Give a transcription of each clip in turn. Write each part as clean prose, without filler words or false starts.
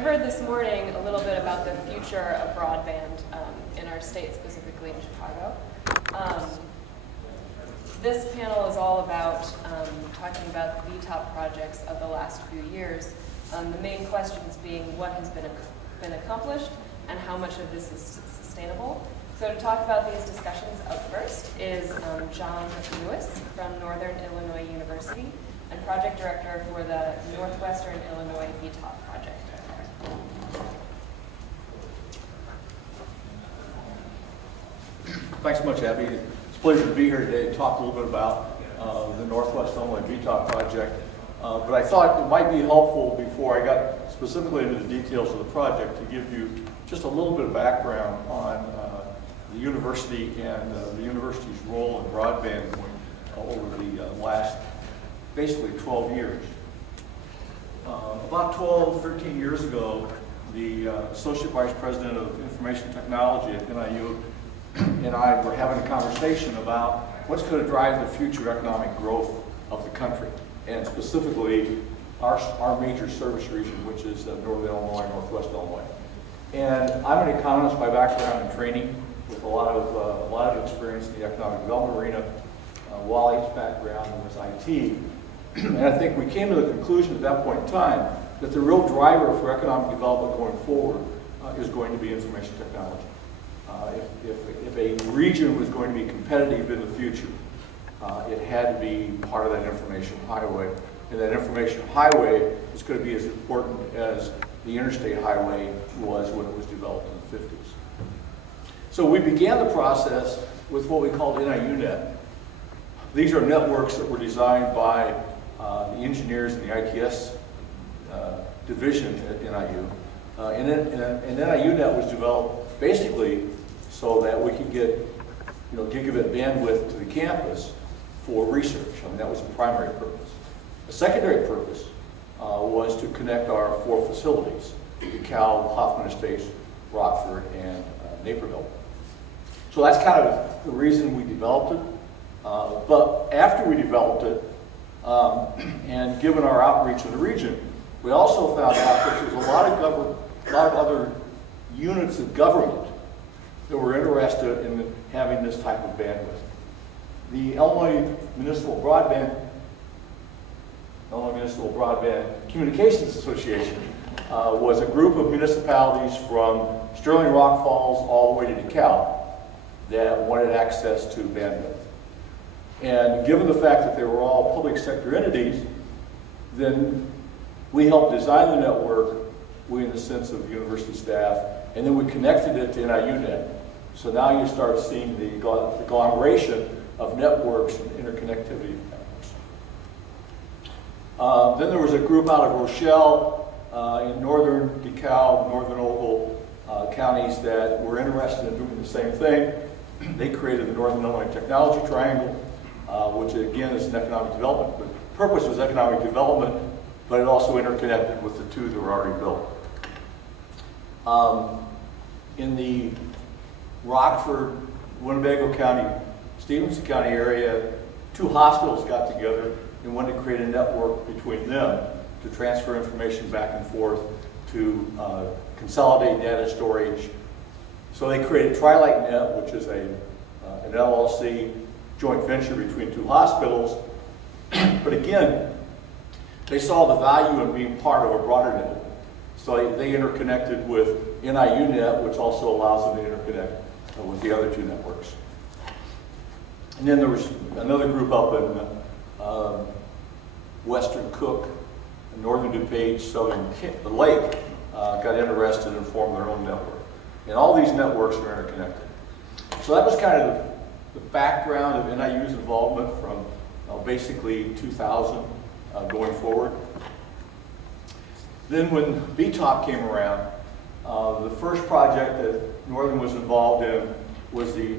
heard this morning a little bit about the future of broadband in our state, specifically in Chicago. This panel is all about talking about the BTOP projects of the last few years. The main questions being what has been accomplished and how much of this is sustainable. So to talk about these discussions, up first is John Lewis from Northern Illinois University and project director for the Northwestern Illinois BTOP project. Thanks so much, Abby. It's a pleasure to be here today to talk a little bit about the Northwest Illinois BTOP project. But I thought it might be helpful before I got specifically into the details of the project to give you just a little bit of background on the university and the university's role in broadband over the last basically 12 years. About 12, 13 years ago, the Associate Vice President of Information Technology at NIU and I were having a conversation about what's going to drive the future economic growth of the country, and specifically our major service region, which is Northern Illinois, Northwest Illinois. And I'm an economist by background and training, with a lot of experience in the economic development arena. Wally's background was IT. And I think we came to the conclusion at that point in time that the real driver for economic development going forward is going to be information technology. If a region was going to be competitive in the future, it had to be part of that information highway. And that information highway is going to be as important as the interstate highway was when it was developed in the 50s. So we began the process with what we called NIUNet. These are networks that were designed by the engineers in the ITS division at NIU. And NIUNet was developed basically so that we could get gigabit bandwidth to the campus for research. I mean, that was the primary purpose. The secondary purpose was to connect our 4 facilities, DeKalb, Hoffman Estates, Rockford, and Naperville. So that's kind of the reason we developed it. But after we developed it, and given our outreach in the region, we also found out that there's a lot of other units of government that were interested in having this type of bandwidth. The Illinois Municipal Broadband Communications Association was a group of municipalities from Sterling Rock Falls all the way to DeKalb that wanted access to bandwidth. And given the fact that they were all public sector entities, then we helped design the network, we in the sense of university staff, and then we connected it to NIUNet. So now you start seeing the agglomeration of networks and interconnectivity of networks. Then there was a group out of Rochelle in northern DeKalb, northern Ogle counties that were interested in doing the same thing. They created the Northern Illinois Technology Triangle, which again is an economic development. The purpose was economic development, but it also interconnected with the 2 that were already built. In the Rockford, Winnebago County, Stevenson County area, 2 hospitals got together and wanted to create a network between them to transfer information back and forth, to consolidate data storage. So they created Trilight Net, which is an LLC joint venture between 2 hospitals. But again, they saw the value in being part of a broader network. So they interconnected with NIUNet, which also allows them to interconnect with the other 2 networks. And then there was another group up in Western Cook, Northern DuPage, Southern Lake, got interested and formed their own network. And all these networks are interconnected. So that was kind of the background of NIU's involvement from basically 2000 going forward. Then when BTOP came around, the first project that Northern was involved in was the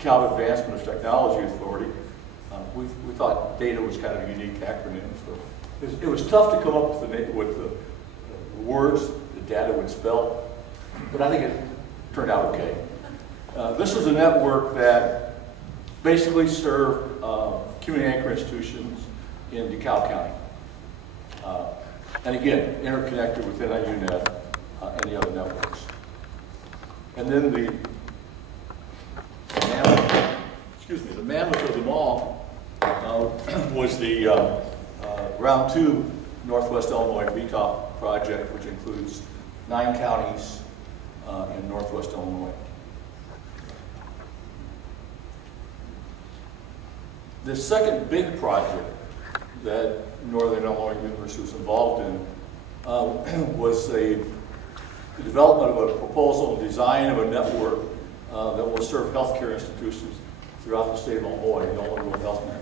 Cal Advancement of Technology Authority. We thought data was kind of a unique acronym. It was tough to come up with the words the data would spell, but I think it turned out okay. This was a network that basically served community anchor institutions in DeKalb County. And again, interconnected with NIUNet and the other networks. And then the mammoth of them all was the Round 2 Northwest Illinois BTOP project, which includes 9 counties in Northwest Illinois. The second big project that Northern Illinois University was involved in was the development of a proposal and design of a network that will serve healthcare institutions throughout the state of Illinois, the Illinois Rural Health Net.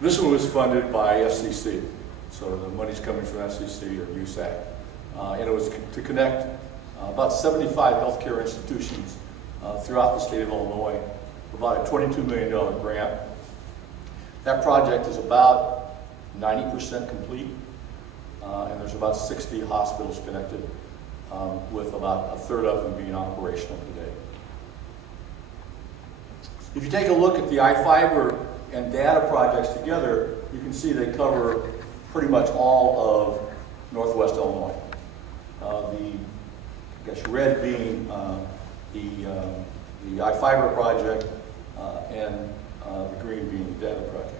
This one was funded by FCC, so the money's coming from FCC or USAC. And it was to connect about 75 healthcare institutions throughout the state of Illinois, about a $22 million grant. That project is about 90% complete, and there's about 60 hospitals connected, with about a third of them being operational today. If you take a look at the iFiber and data projects together, you can see they cover pretty much all of Northwest Illinois. The red being the iFiber project, and the green being the data project.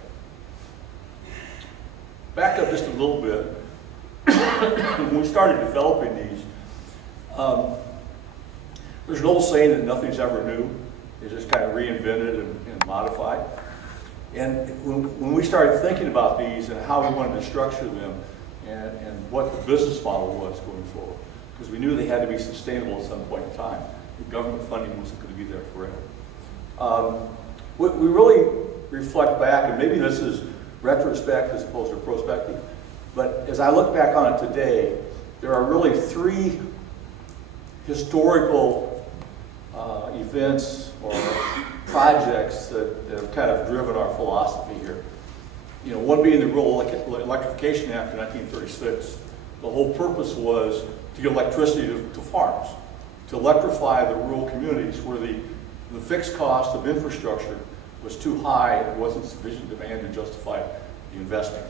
Back up just a little bit. When we started developing these, there's an old saying that nothing's ever new. It's just kind of reinvented and modified. And when we started thinking about these and how we wanted to structure them and what the business model was going forward, because we knew they had to be sustainable at some point in time. The government funding wasn't going to be there forever. We really reflect back, and maybe this is retrospect as opposed to prospective, but as I look back on it today, there are really 3 historical events or projects that have kind of driven our philosophy here. You know, one being the Rural Electrification Act of 1936. The whole purpose was to get electricity to farms, to electrify the rural communities where the fixed cost of infrastructure was too high and there wasn't sufficient demand to justify the investment.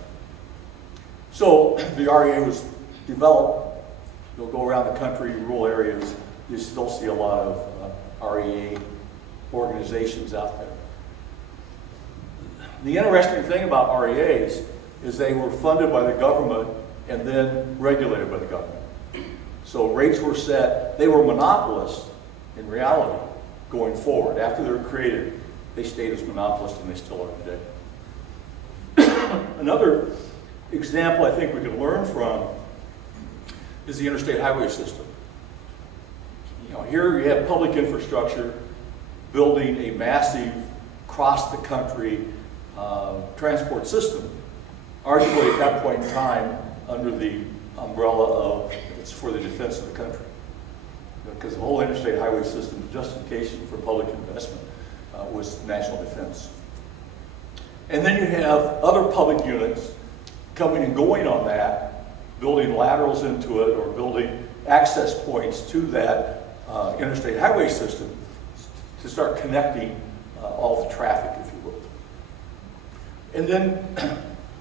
So the REA was developed. You'll go around the country, rural areas, you still see a lot of REA organizations out there. The interesting thing about REAs is they were funded by the government and then regulated by the government. So rates were set, they were monopolists in reality going forward. After they were created, they stayed as monopolists and they still are today. Another example I think we can learn from is the interstate highway system. You know, here you have public infrastructure building a massive cross-the-country transport system, arguably at that point in time under the umbrella of it's for the defense of the country. Because the whole interstate highway system, the justification for public investment was national defense. And then you have other public units coming and going on that, building laterals into it or building access points to that interstate highway system to start connecting all the traffic, if you will. And then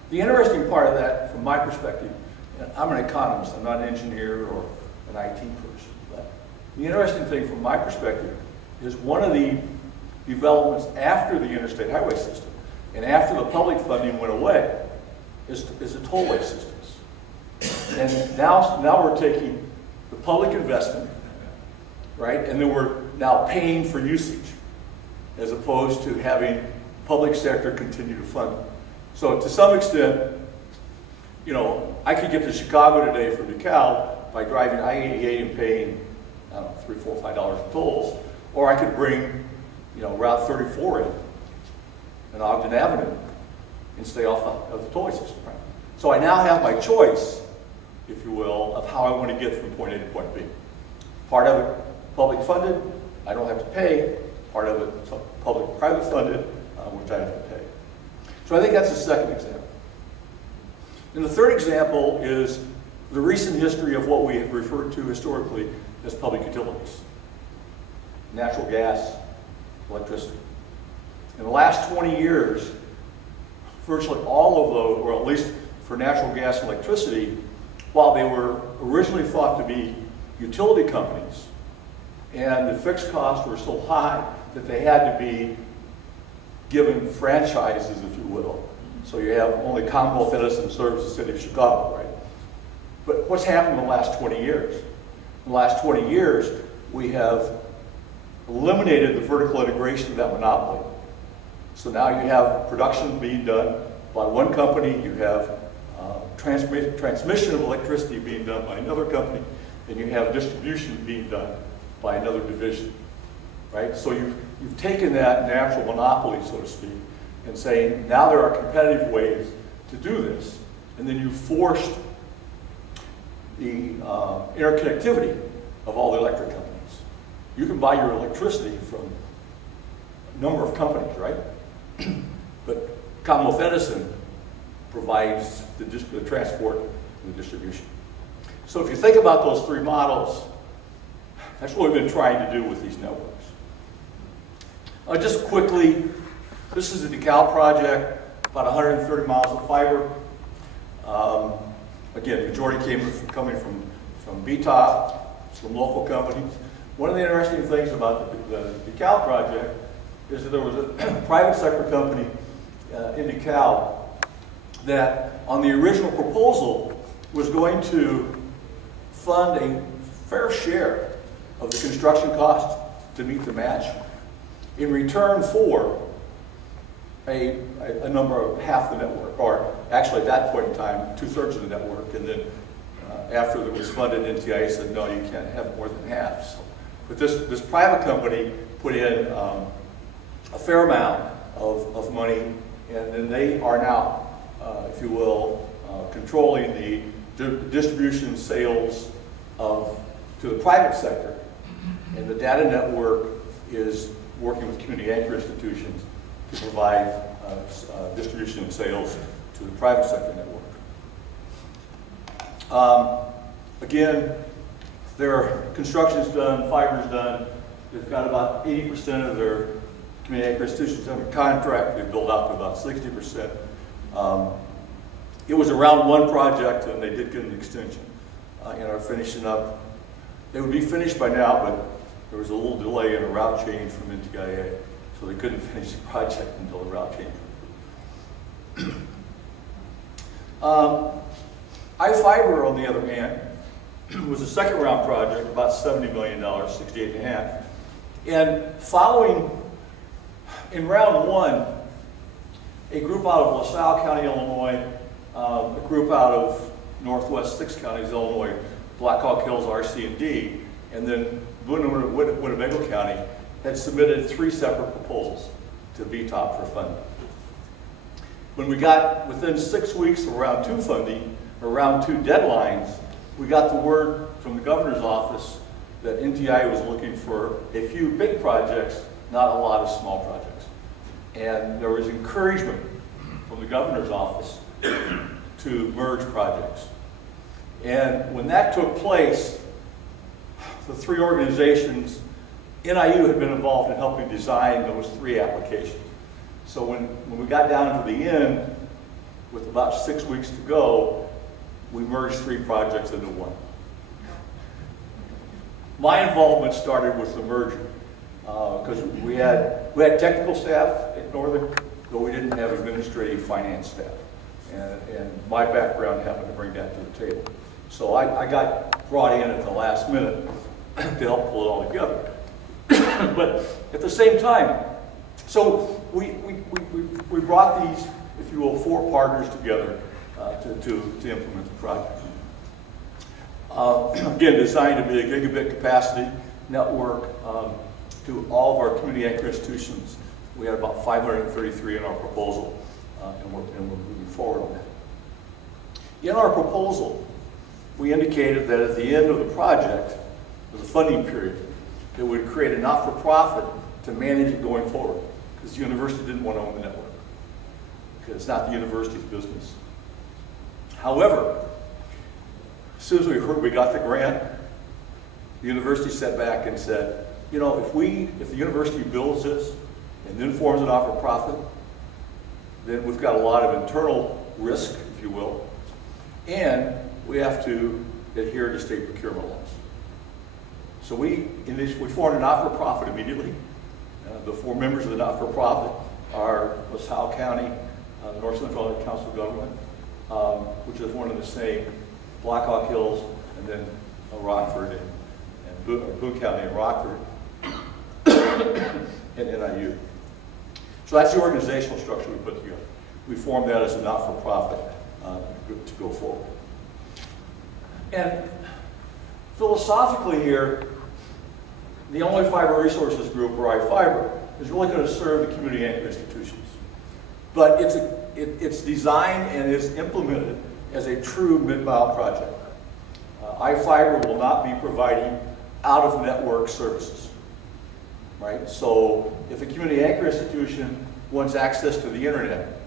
the interesting part of that, from my perspective, and I'm an economist, I'm not an engineer or an IT person, but the interesting thing from my perspective is one of the developments after the interstate highway system and after the public funding went away is the tollway systems. And now we're taking the public investment, right, and then we're now paying for usage as opposed to having public sector continue to fund it. So to some extent, you know, I could get to Chicago today from DeKalb by driving I-88 and paying, I don't know, $3, $4, $5 in tolls, or I could bring, you know, Route 34 in and Ogden Avenue and stay off of the tollway system, right? So I now have my choice, if you will, of how I want to get from point A to point B. Part of it public funded, I don't have to pay. Part of it public-private funded, which I have to pay. So I think that's the second example. And the third example is the recent history of what we have referred to historically as public utilities. Natural gas, electricity. In the last 20 years, virtually all of those, or at least for natural gas and electricity, while they were originally thought to be utility companies, and the fixed costs were so high that they had to be given franchises, if you will. So you have only Commonwealth Edison serves the city of Chicago, right? But what's happened in the last 20 years? In the last 20 years, we have eliminated the vertical integration of that monopoly. So now you have production being done by one company, you have transmission of electricity being done by another company, and you have distribution being done by another division, right? So you've taken that natural monopoly, so to speak, and saying now there are competitive ways to do this, and then you forced the interconnectivity of all the electric companies. You can buy your electricity from a number of companies, right? But Commonwealth Edison provides the transport and the distribution. So if you think about those three models, that's what we've been trying to do with these networks. Just quickly, this is a DeKalb project, about 130 miles of fiber. Again, the majority coming from BTOP, from local companies. One of the interesting things about the DeKalb project is that there was a private sector company in DeKalb that on the original proposal was going to fund a fair share of the construction cost to meet the match in return for a number of half the network, or actually at that point in time, 2/3 of the network, and then after it was funded, NTIA said, no, you can't have more than half. So, but this private company put in a fair amount of money, and then they are now, if you will, controlling the distribution and sales to the private sector. And the data network is working with community anchor institutions to provide distribution and sales to the private sector network. Again, their construction's done, fiber's done. They've got about 80% of their community anchor institutions under contract. They've built out to about 60%. It was a round one project, and they did get an extension and are finishing up. They would be finished by now, but there was a little delay in a route change from NTIA, so they couldn't finish the project until the route change. iFiber, on the other hand, was a second round project, about $70 million, 68.5. And following, in round one, a group out of LaSalle County, Illinois, a group out of northwest 6 counties, Illinois, Black Hawk Hills, RC and D, and then Winnebago County had submitted 3 separate proposals to BTOP for funding. When we got within 6 weeks of round 2 funding, or round 2 deadlines, we got the word from the governor's office that NTI was looking for a few big projects, not a lot of small projects. And there was encouragement from the governor's office to merge projects. And when that took place, the 3 organizations, NIU had been involved in helping design those 3 applications. So when we got down to the end, with about 6 weeks to go, we merged 3 projects into one. My involvement started with the merger because we had technical staff at Northern, but we didn't have administrative finance staff. And my background happened to bring that to the table. So I got brought in at the last minute to help pull it all together. But at the same time, so we brought these, if you will, 4 partners together to implement the project. Again, designed to be a gigabit capacity network to all of our community anchor institutions. We had about 533 in our proposal, and we're moving forward on that. In our proposal, we indicated that at the end of the project, with the funding period, it would create a not-for-profit to manage it going forward, because the university didn't want to own the network, because it's not the university's business. However, as soon as we heard we got the grant, the university sat back and said, you know, if the university builds this and then forms a not-for-profit, then we've got a lot of internal risk, if you will, and we have to adhere to state procurement laws. So we formed a not-for-profit immediately. The 4 members of the not-for-profit are LaSalle County, the North Central Area Council of Government, which is one of the same, Blackhawk Hills, and then Rockford, and Boone County and Rockford, and NIU. So that's the organizational structure we put together. We formed that as a not-for-profit to go forward. And philosophically here, the Only Fiber Resources Group, or iFiber, is really going to serve the community anchor institutions. But it's designed and is implemented as a true mid-mile project. iFiber will not be providing out-of-network services, right? So if a community anchor institution wants access to the internet,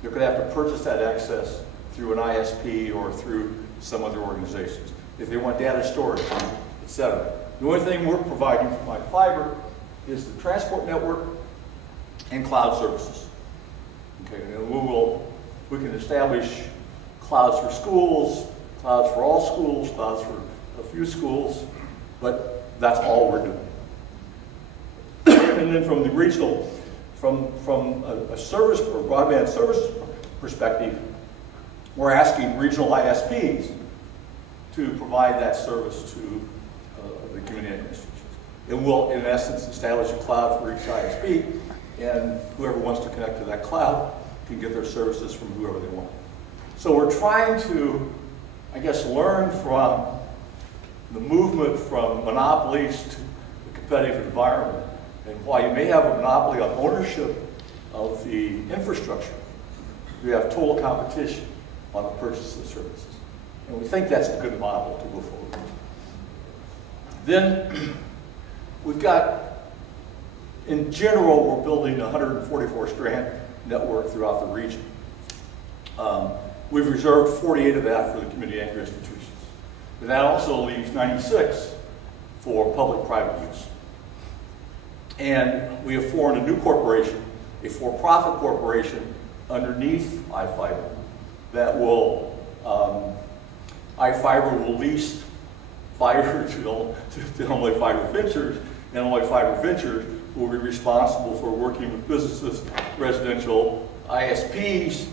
they're going to have to purchase that access through an ISP or through some other organizations. If they want data storage, etc. The only thing we're providing from iFiber is the transport network and cloud services. Okay, and we can establish clouds for schools, clouds for all schools, clouds for a few schools, but that's all we're doing. And then from the regional, from a service or broadband service perspective, we're asking regional ISPs to provide that service to the community institutions. It will, in essence, establish a cloud for each ISP, and whoever wants to connect to that cloud can get their services from whoever they want. So we're trying to, I guess, learn from the movement from monopolies to the competitive environment. And while you may have a monopoly on ownership of the infrastructure, you have total competition on the purchase of services. And we think that's a good model to go forward. Then we've got, in general, we're building a 144-strand network throughout the region. We've reserved 48 of that for the community anchor institutions. But that also leaves 96 for public-private use. And we have formed a new corporation, a for-profit corporation underneath iFiber that will, iFiber will lease fiber to Only Fiber Ventures, and Only Fiber Ventures will be responsible for working with businesses, residential ISPs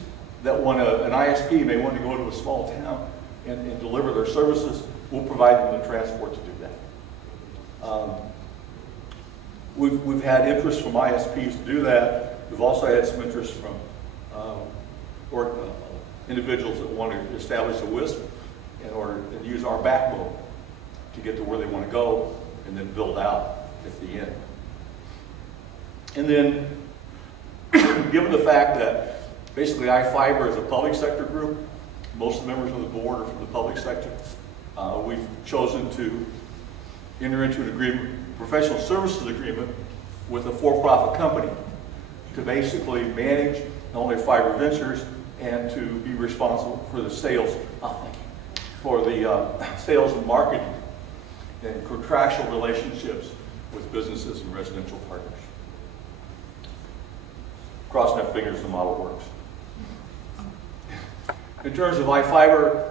that an ISP may want to go to a small town and deliver their services. We'll provide them the transport to do that. We've had interest from ISPs to do that. We've also had some interest from individuals that want to establish a WISP and use our backbone to get to where they want to go and then build out at the end. And then, given the fact that basically iFiber is a public sector group, most of the members of the board are from the public sector, we've chosen to enter into an agreement, professional services agreement, with a for-profit company to basically manage Only Fiber Ventures and to be responsible for the sales, for the sales and marketing and contractual relationships with businesses and residential partners. Crossing our fingers, the model works. In terms of iFiber,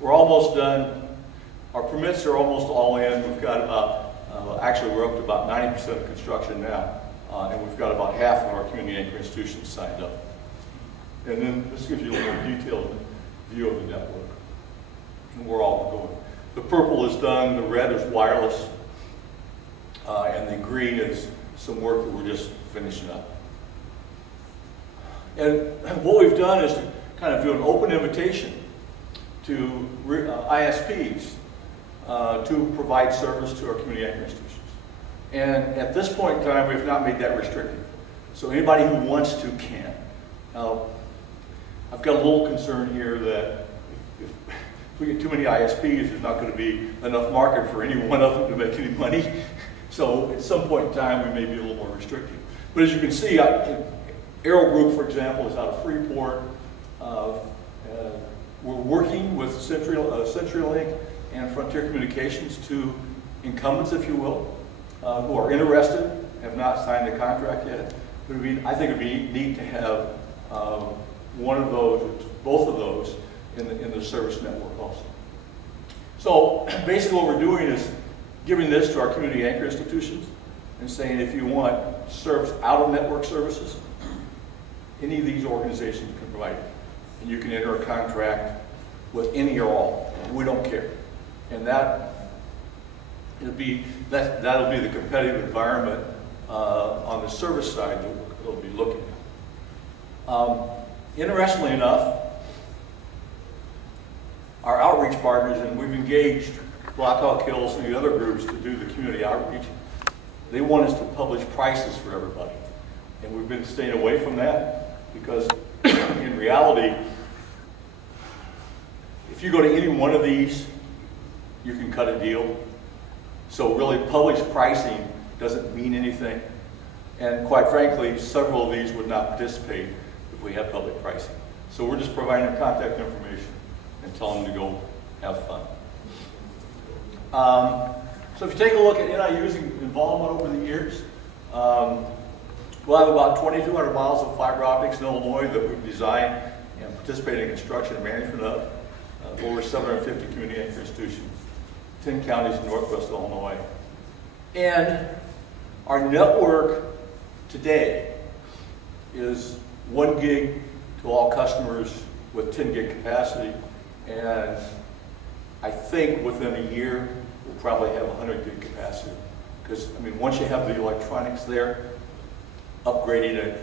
we're almost done. Our permits are almost all in. We've got about, actually we're up to about 90% of construction now, and we've got about half of our community anchor institutions signed up. And then this gives you a little more detailed view of the network and where all we're going. The purple is done, the red is wireless, and the green is some work that we're just finishing up. And what we've done is to kind of do an open invitation to ISPs to provide service to our community anchor institutions. And at this point in time, we've not made that restrictive. So anybody who wants to can. Now, I've got a little concern here that if we get too many ISPs, there's not going to be enough market for any one of them to make any money. So at some point in time, we may be a little more restrictive. But as you can see, Aero Group, for example, is out of Freeport. We're working with CenturyLink and Frontier Communications, two incumbents, if you will, who are interested, have not signed the contract yet. But I think it would be neat to have one of those, both of those, in the service network also. So basically what we're doing is giving this to our community anchor institutions and saying if you want service out of network services, any of these organizations can provide it. And you can enter a contract with any or all. We don't care. And that'll be the competitive environment on the service side that we'll be looking at. Interestingly enough, our outreach partners, and we've engaged Black Hawk Hills and the other groups to do the community outreach, they want us to publish prices for everybody. And we've been staying away from that because in reality, if you go to any one of these, you can cut a deal. So really published pricing doesn't mean anything. And quite frankly, several of these would not participate if we had public pricing. So we're just providing them contact information and telling them to go have fun. So if you take a look at NIU's involvement over the years, we'll have about 2,200 miles of fiber optics in Illinois that we've designed and participated in construction and management of. Over 750 community anchor institutions, 10 counties in northwest Illinois. And our network today is 1 gig to all customers with 10 gig capacity. And I think within a year, we'll probably have 100 gig capacity. Because, I mean, once you have the electronics there, upgrading it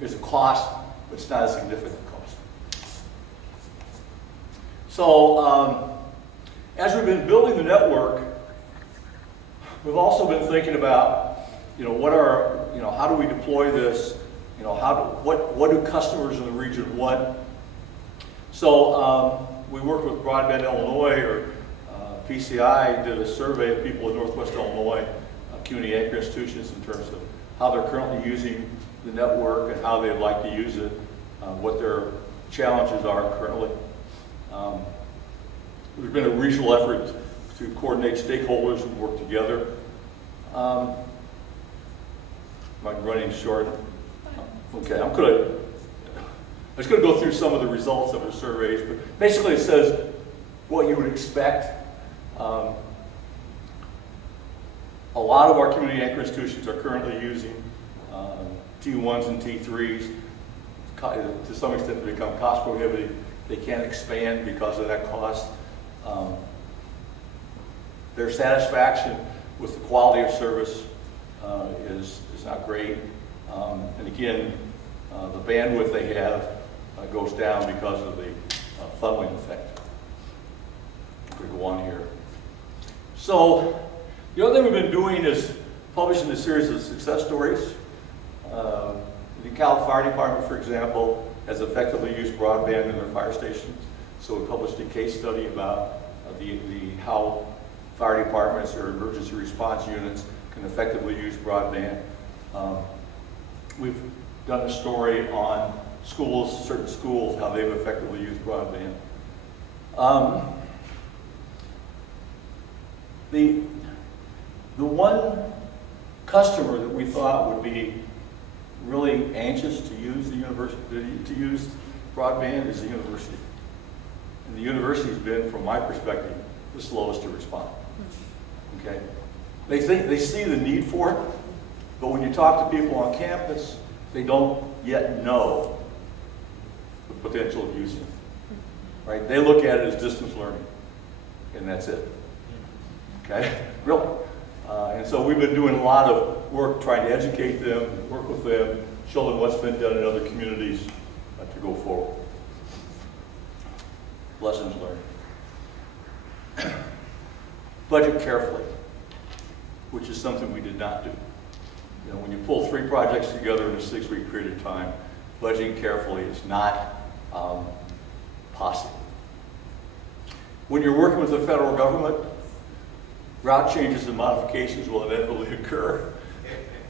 is a cost, but it's not a significant cost. So, as we've been building the network, we've also been thinking about, how do we deploy this? What do customers in the region want? So, we worked with Broadband Illinois, or PCI did a survey of people in Northwest Illinois, community anchor institutions, in terms of how they're currently using the network and how they'd like to use it, what their challenges are currently. There's been a regional effort to coordinate stakeholders and work together. I'm running short. Okay, I'm just going to go through some of the results of the surveys, but basically it says what you would expect. A lot of our community anchor institutions are currently using T1s and T3s. To some extent, they become cost prohibitive. They can't expand because of that cost. Their satisfaction with the quality of service is not great. And again, the bandwidth they have goes down because of the funneling effect. I'm going to go on here. So the other thing we've been doing is publishing a series of success stories. The Cal Fire Department, for example, has effectively used broadband in their fire stations. So we published a case study about how fire departments or emergency response units can effectively use broadband. We've done a story on schools, certain schools, how they've effectively used broadband. The one customer that we thought would be really anxious to use the university, to use broadband is the university. And the university's been, from my perspective, the slowest to respond. Okay? They see the need for it, but when you talk to people on campus, they don't yet know the potential of using it. Right? They look at it as distance learning, and that's it. Okay? Really. And so we've been doing a lot of work trying to educate them, work with them, show them what's been done in other communities to go forward. Lessons learned. Budget carefully, which is something we did not do. You know, when you pull 3 projects together in a 6-week period of time, budgeting carefully is not possible. When you're working with the federal government, route changes and modifications will inevitably occur.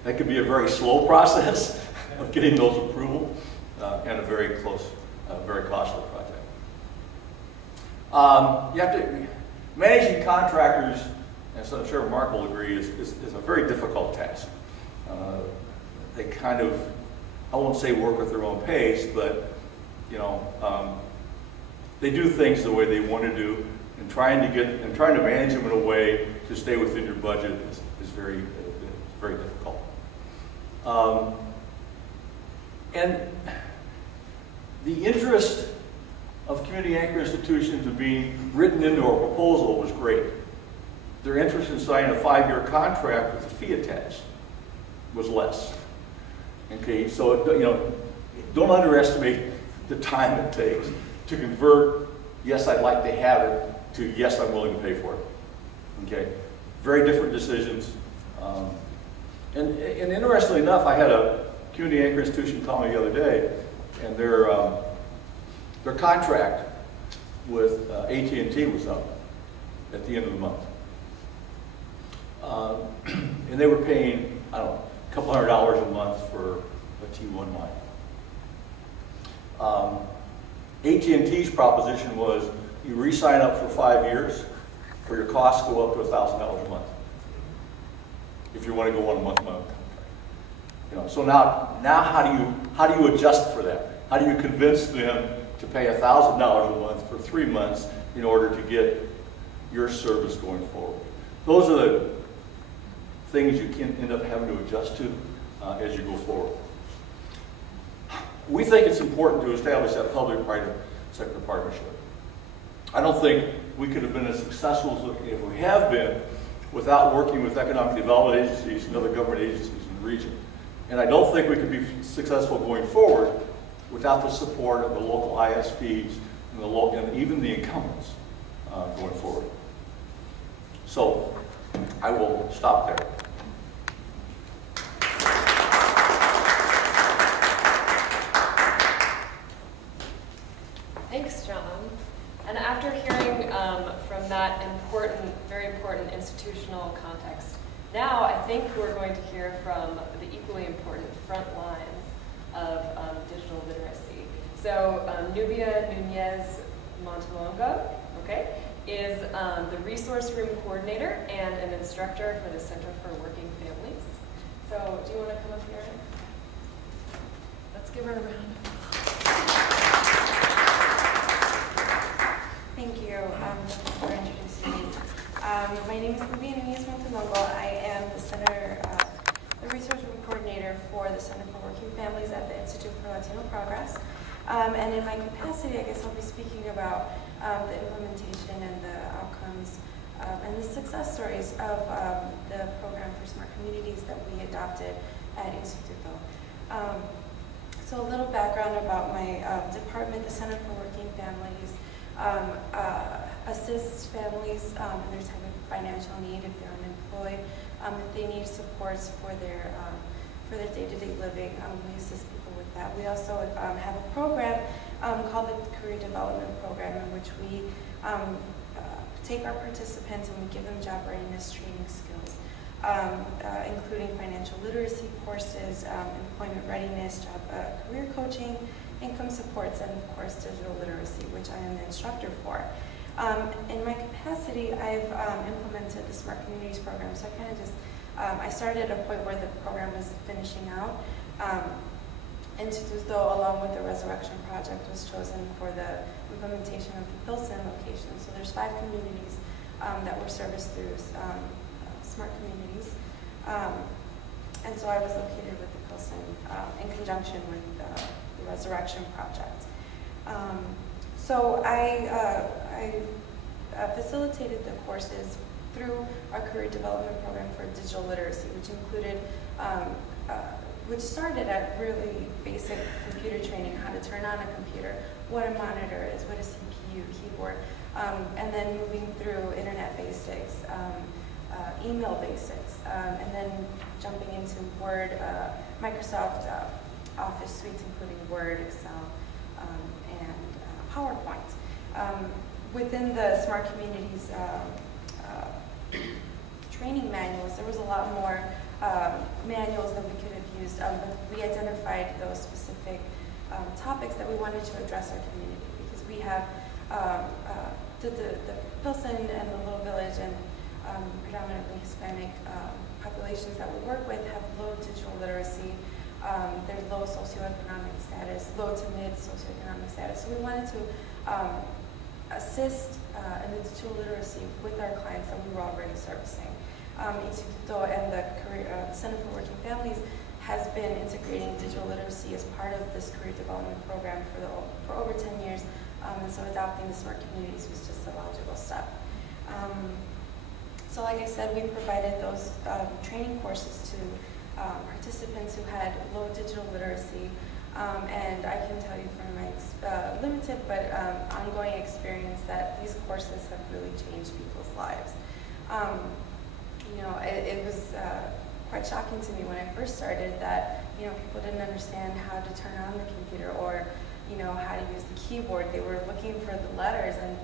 That can be a very slow process of getting those approval and a very very costly project. You have to, managing contractors, as I'm sure Mark will agree, is a very difficult task. They kind of, I won't say work at their own pace, but they do things the way they want to do, and trying to manage them in a way to stay within your budget is very difficult. And the interest of community anchor institutions in being written into our proposal was great. Their interest in signing a 5-year contract with a fee attached was less. Okay, so don't underestimate the time it takes to convert, yes, I'd like to have it, to yes, I'm willing to pay for it. Okay, very different decisions. And interestingly enough, I had a community anchor institution call me the other day, and their contract with AT&T was up at the end of the month. And they were paying, I don't know, a couple $100 a month for a T1 line. AT&T's proposition was you re-sign up for 5 years, or your costs go up to $1,000 a month if you want to go on a month-to-month contract. So now how do you adjust for that? How do you convince them to pay $1,000 a month for 3 months in order to get your service going forward? Those are the things you can end up having to adjust to as you go forward. We think it's important to establish that public-private sector partnership. I don't think we could have been as successful as we have been without working with economic development agencies and other government agencies in the region. And I don't think we could be successful going forward without the support of the local ISPs and even the incumbents going forward. So I will stop there. Thanks, John. And after hearing from that very important institutional context, now I think we're going to hear from the equally important front lines of digital literacy. So Lubia Núñez-Montelongo, okay, is the resource room coordinator and an instructor for the Center for Working Families. So do you want to come up here? Let's give her a round. Thank you for introducing me. My name is Lubia Núñez-Montelongo. I am the resource room coordinator for the Center for Working Families at the Institute for Latino Progress. And in my capacity, I guess I'll be speaking about the implementation and the outcomes and the success stories of the program for smart communities that we adopted at Instituto. So a little background about my department. The Center for Working Families assists families in their time of financial need if they're unemployed, if they need supports for their day-to-day living. We assist people with that. We also have a program called the Career Development Program, in which we take our participants and we give them job readiness training skills, including financial literacy courses, employment readiness, career coaching, income supports, and of course digital literacy, which I am the instructor for. In my capacity, I've implemented the Smart Communities program, so I started at a point where the program was finishing out. Instituto, along with the Resurrection Project, was chosen for the implementation of the Pilsen location. So there's 5 communities that were serviced through Smart Communities. And so I was located with the Pilsen in conjunction with the Resurrection Project. So I facilitated the courses through our career development program for digital literacy, which included, which started at really basic computer training, how to turn on a computer, what a monitor is, what a CPU, keyboard, and then moving through internet basics, email basics, and then jumping into Word, Microsoft Office suites, including Word, Excel, and PowerPoint. Within the Smart Communities training manuals, there was a lot more manuals that we could have used, but we identified those specific topics that we wanted to address our community, because we have the Pilsen and the Little Village and predominantly Hispanic populations that we work with have low digital literacy. There's low socioeconomic status, low to mid socioeconomic status. So we wanted to assist in the digital literacy with our clients that we were already servicing. Instituto and the Center for Working Families has been integrating digital literacy as part of this career development program for over 10 years, and so adopting the smart communities was just a logical step. So like I said, we provided those training courses to participants who had low digital literacy, and I can tell you from my limited but ongoing experience that these courses have really changed people's lives. It was quite shocking to me when I first started that, people didn't understand how to turn on the computer or, how to use the keyboard. They were looking for the letters, and,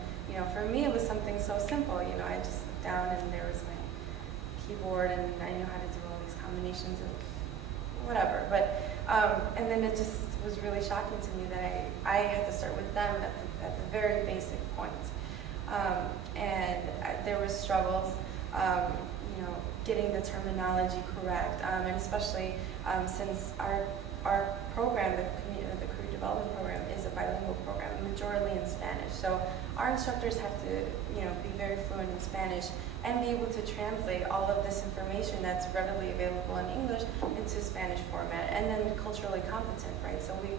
for me it was something so simple. I just looked down and there was my keyboard and I knew how to do all these combinations and whatever. But, and then it just was really shocking to me that I had to start with them at the very basic points. And there were struggles, getting the terminology correct, and especially since our program, the career development program, is a bilingual program, majority in Spanish. So our instructors have to, be very fluent in Spanish and be able to translate all of this information that's readily available in English into Spanish format, and then culturally competent, right? So we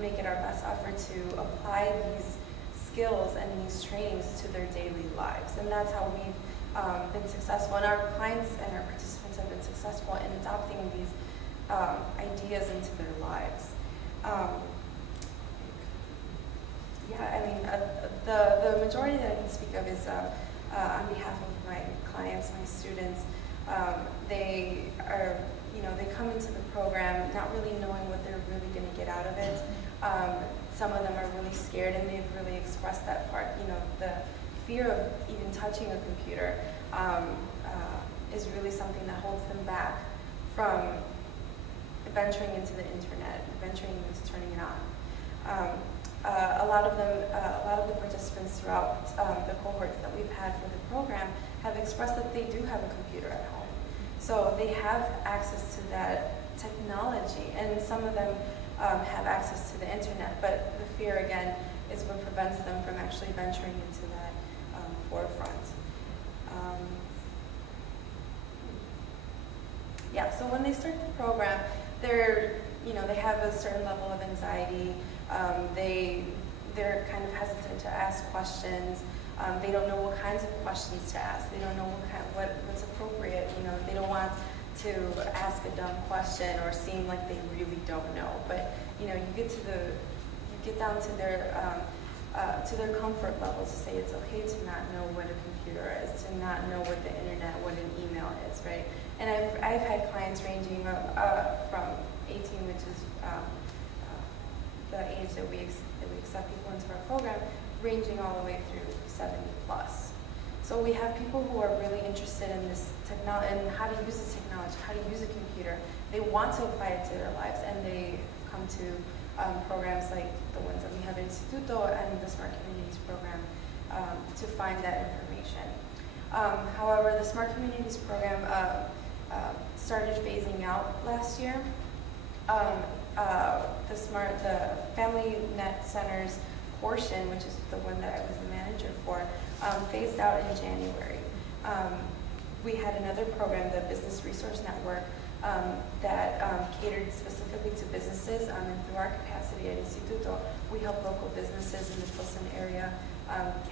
make it our best effort to apply these skills and these trainings to their daily lives, and that's how we've been successful, and our clients and our participants have been successful in adopting these ideas into their lives. The majority that I can speak of is on behalf of my clients, my students. They are, they come into the program not really knowing what they're really going to get out of it. Some of them are really scared, and they've really expressed that part. The fear of even touching a computer is really something that holds them back from venturing into the internet, venturing into turning it on. A lot of the participants throughout the cohorts that we've had for the program have expressed that they do have a computer at home. So they have access to that technology, and some of them have access to the internet, but the fear, again, is what prevents them from actually venturing into that forefront. So when they start the program, they have a certain level of anxiety. They're kind of hesitant to ask questions. They don't know what kinds of questions to ask. They don't know what's appropriate. They don't want to ask a dumb question or seem like they really don't know. But you get down to their comfort level to say it's okay to not know what a computer is, to not know what the internet, what an email is, right? And I've had clients ranging from 18, which is the age that we accept people into our program, ranging all the way through 70 plus. So we have people who are really interested in this technology and how to use this technology, how to use a computer. They want to apply it to their lives, and they come to programs like the ones that we have at Instituto and the Smart Communities program to find that information. However, the Smart Communities program started phasing out last year. The Family Net Centers portion, which is the one that I was the manager for, phased out in January. We had another program, the Business Resource Network, that catered specifically to businesses, and through our capacity at Instituto, we help local businesses in the Pilsen area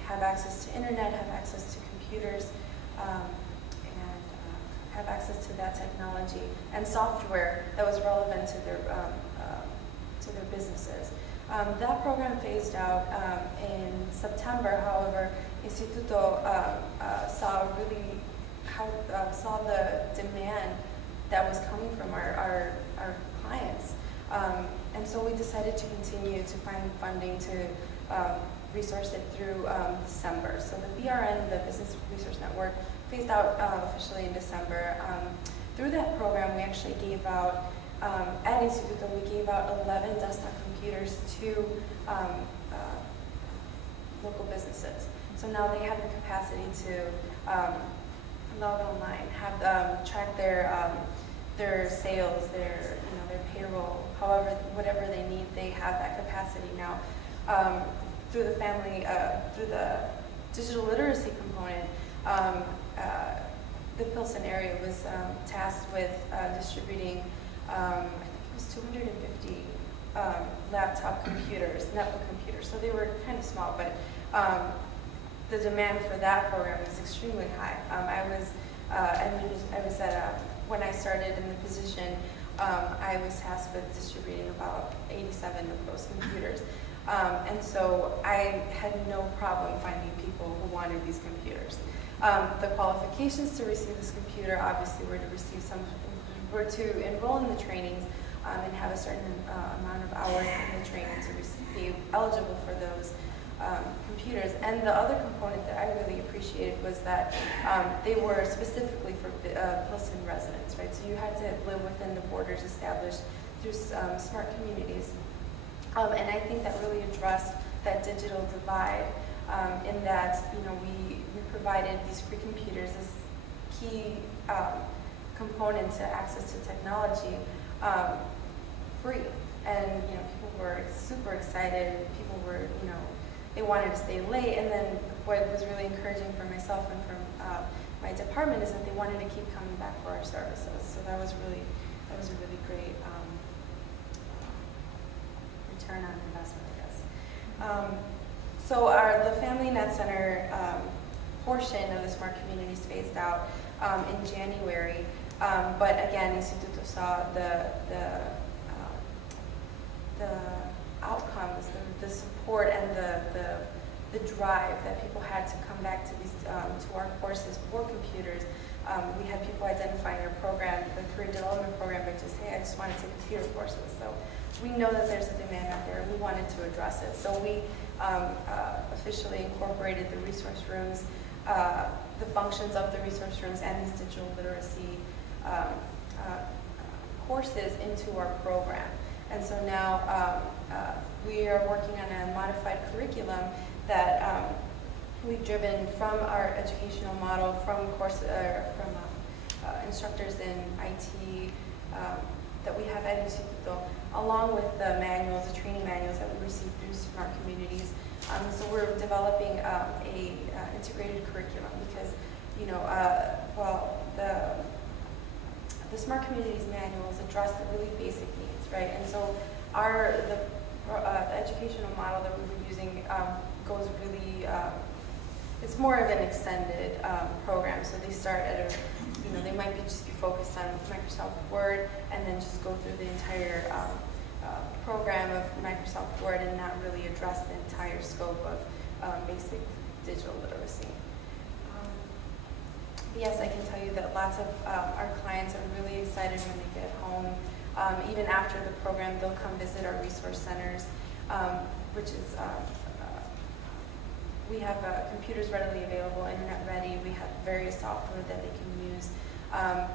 have access to internet, have access to computers, and have access to that technology and software that was relevant to their businesses. That program phased out in September. However, Instituto saw the demand that was coming from our clients, and so we decided to continue to find funding to resource it through December. So the BRN, the Business Resource Network, phased out officially in December. Through that program, we actually gave out, at Instituto, we gave out 11 desktop computers to local businesses. So now they have the capacity to log online, have track their sales, their payroll, whatever they need, they have that capacity now. through the family, through the digital literacy component, the Pilsen area was tasked with distributing, I think it was 250 laptop computers, netbook computers. So they were kind of small, but the demand for that program was extremely high. I was when I started in the position, I was tasked with distributing about 87 of those computers. And so I had no problem finding people who wanted these computers. The qualifications to receive this computer obviously were to enroll in the trainings and have a certain amount of hours in the training to be eligible for those computers. And the other component that I really appreciated was that they were specifically for Pilsen residents, right? So you had to live within the borders established through smart communities. And I think that really addressed that digital divide in that, we provided these free computers as key component to access to technology free. And, people were super excited. People were, they wanted to stay late. And then what was really encouraging for myself and from my department is that they wanted to keep coming back for our services. So that was a really great return on investment, I guess. So the Family Net Center portion of the Smart Communities phased out in January. But again, Instituto saw the outcomes, the support, and the drive that people had to come back to these to our courses for computers. We had people identifying our program, the career development program, but just, hey, I just want to take computer courses. So we know that there's a demand out there, and we wanted to address it. So we officially incorporated the resource rooms, the functions of the resource rooms, and these digital literacy courses into our program. And so now we are working on a modified curriculum that we've driven from our educational model, from instructors in IT that we have at Instituto, along with the manuals, the training manuals that we receive through Smart Communities. So we're developing a integrated curriculum because, the Smart Communities manuals address the really basic needs, right? And so the educational model that we were using goes really, it's more of an extended program. So they start at they might just be focused on Microsoft Word and then just go through the entire program of Microsoft Word and not really address the entire scope of basic digital literacy. Yes, I can tell you that lots of our clients are really excited when they get home. Even after the program, they'll come visit our resource centers, which is, we have computers readily available, internet ready. We have various software that they can use.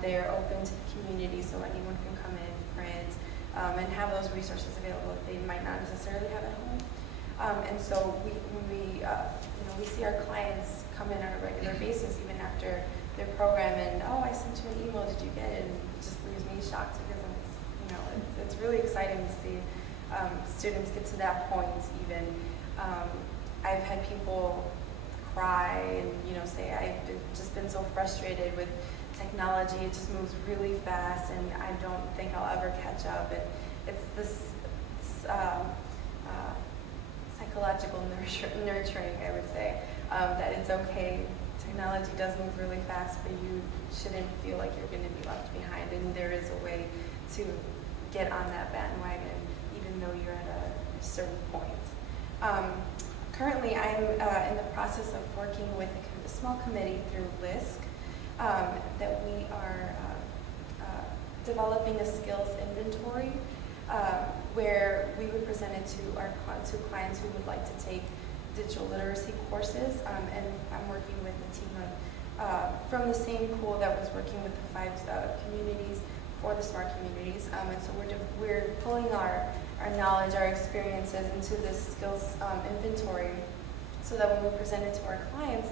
They're open to the community, so anyone can come in, print, and have those resources available that they might not necessarily have at home. And so we see our clients come in on a regular basis, even after their program, and I sent you an email, did you get it? And it just leaves me shocked because it's really exciting to see students get to that point. Even I've had people cry and say I've just been so frustrated with technology. It just moves really fast, and I don't think I'll ever catch up. And it's this psychological nurturing, I would say, that it's okay. Technology does move really fast, but you shouldn't feel like you're going to be left behind, and there is a way to get on that bandwagon, even though you're at a certain point. Currently, I'm in the process of working with a small committee through LISC that we are developing a skills inventory where we would present it to clients who would like to take digital literacy courses, and I'm working with a team of from the same pool that was working with the 5 communities for the Smart Communities, and so we're pulling our knowledge, our experiences into this skills inventory, so that when we present it to our clients,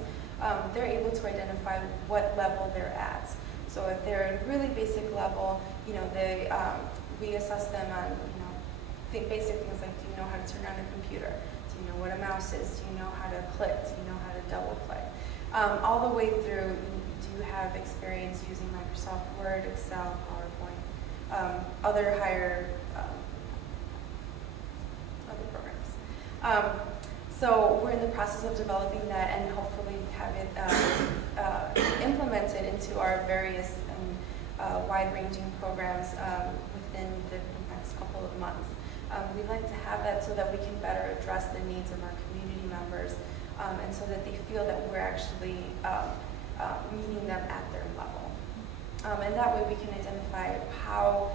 they're able to identify what level they're at. So if they're at a really basic level, we assess them on basic things like, do you know how to turn on a computer? Do Do you know what a mouse is? Do you know how to click? Do you know how to double click? All the way through, do you have experience using Microsoft Word, Excel, PowerPoint, other programs. So we're in the process of developing that and hopefully have it implemented into our various and wide-ranging programs within the next couple of months. We'd like to have that so that we can better address the needs of our community members and so that they feel that we're actually meeting them at their level. And that way we can identify how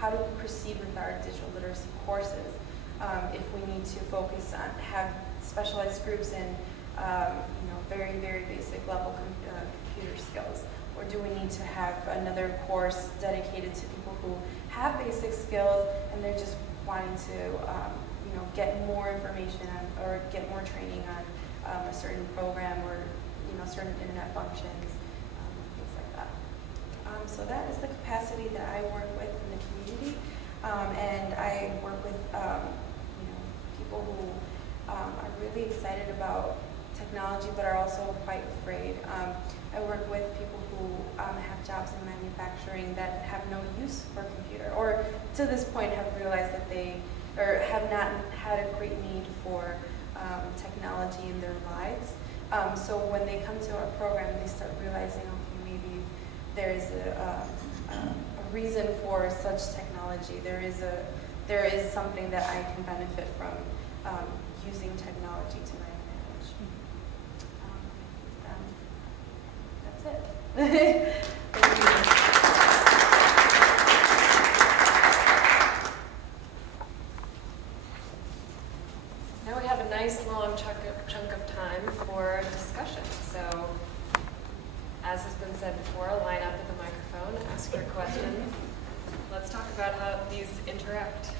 to proceed with our digital literacy courses. If we need to focus on, have specialized groups in, very, very basic level computer skills, or do we need to have another course dedicated to people who have basic skills and they're just wanting to, get more information on, or get more training on a certain program or, certain internet functions, things like that. So that is the capacity that I work with in the community, and I work with people who are really excited about technology but are also quite afraid. I work with people who have jobs in manufacturing that have no use for computer, or to this point have realized that they have not had a great need for technology in their lives. So when they come to our program, they start realizing, okay, maybe there is a reason for such technology. There is something that I can benefit from using technology to my advantage. That's it. Thank you. Now we have a nice long chunk of time for discussion. So, as has been said before, line up at the microphone, ask your questions. Let's talk about how these interact.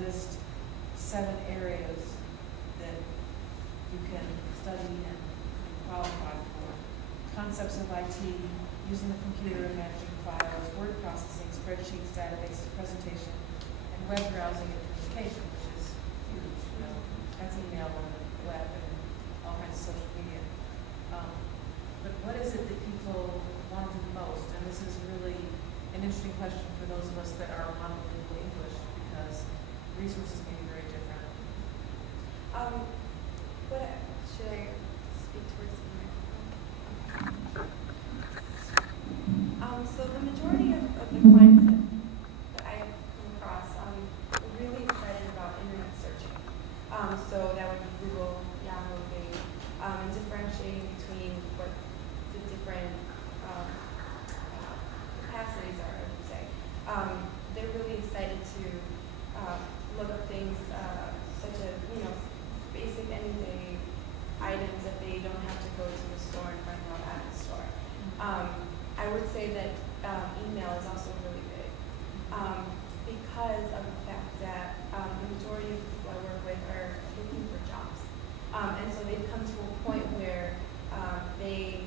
List 7 areas that you can study and qualify for. Concepts of IT, using the computer and managing files, word processing, spreadsheets, databases, presentation, and web browsing and communication, which is huge. That's email and the web and all kinds of social media. But what is it that people want to do the most? And this is really an interesting question for those of us that are monolingual English, because resources may be very different. Should I speak towards the microphone? So the majority of the clients that I have come across are really excited about internet searching. So that would be Google, Yahoo, Bing, and differentiating between what the different capacities are, I would say. They're really excited to look up things such as, basic everyday items that they don't have to go to the store and find out at the store. I would say that email is also really big because of the fact that the majority of people I work with are looking for jobs. And so they've come to a point where they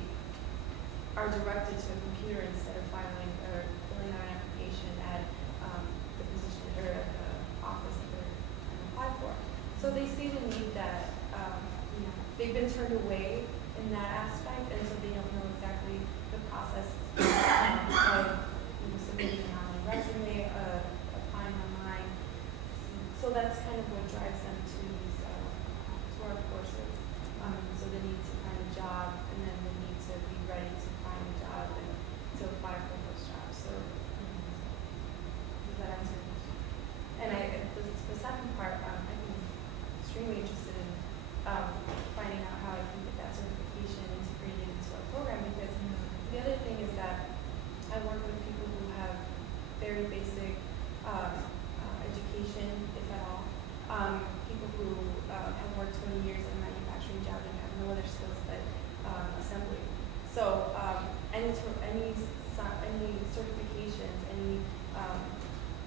are directed to a computer instead of filing or filling out an application at the position or at the office that they're trying to apply for. So they see the need that they've been turned away in that aspect, and so they don't know exactly the process of submitting an online resume, applying online. So that's kind of what drives them to these to our courses. So the need to find a job, and then the need to be ready to find a job and to apply for those jobs. So does that answer your question? And the second part, I think is extremely interested in finding out how I can get that certification integrated into our program, because the other thing is that I work with people who have very basic education, if at all. People who have worked 20 years in a manufacturing job and have no other skills but assembly. So any certifications, any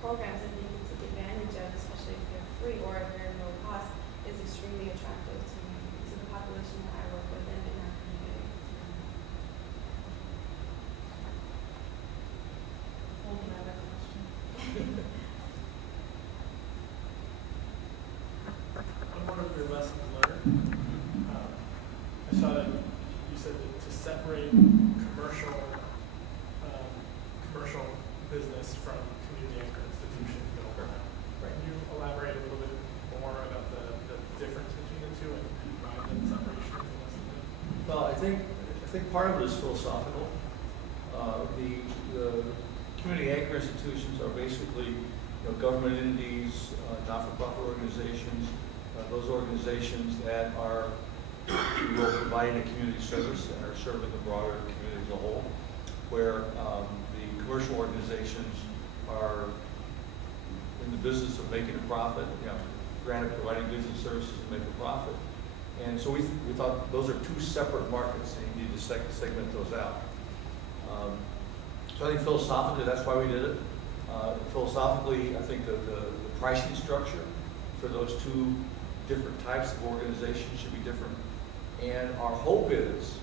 programs that they can take advantage of, especially if they're free or if they're low cost, is extremely attractive to the population that I work with in our community. Hold on, I have a question. On one of your lessons learned, I saw that you said that to separate commercial business from community anchor institutions in Urbana. Can you elaborate a little bit more about the difference between the two and why the separation is a lesson learned? Well, I think part of it is philosophical. The community anchor institutions are basically government entities, not-for-profit organizations, those organizations that are providing a community service and are serving the broader community as a whole, where the commercial organizations are in the business of making a profit, granted providing goods and services to make a profit. And so we thought those are two separate markets and you need to segment those out. So I think philosophically that's why we did it. Philosophically, I think the pricing structure for those two different types of organizations should be different. And our hope is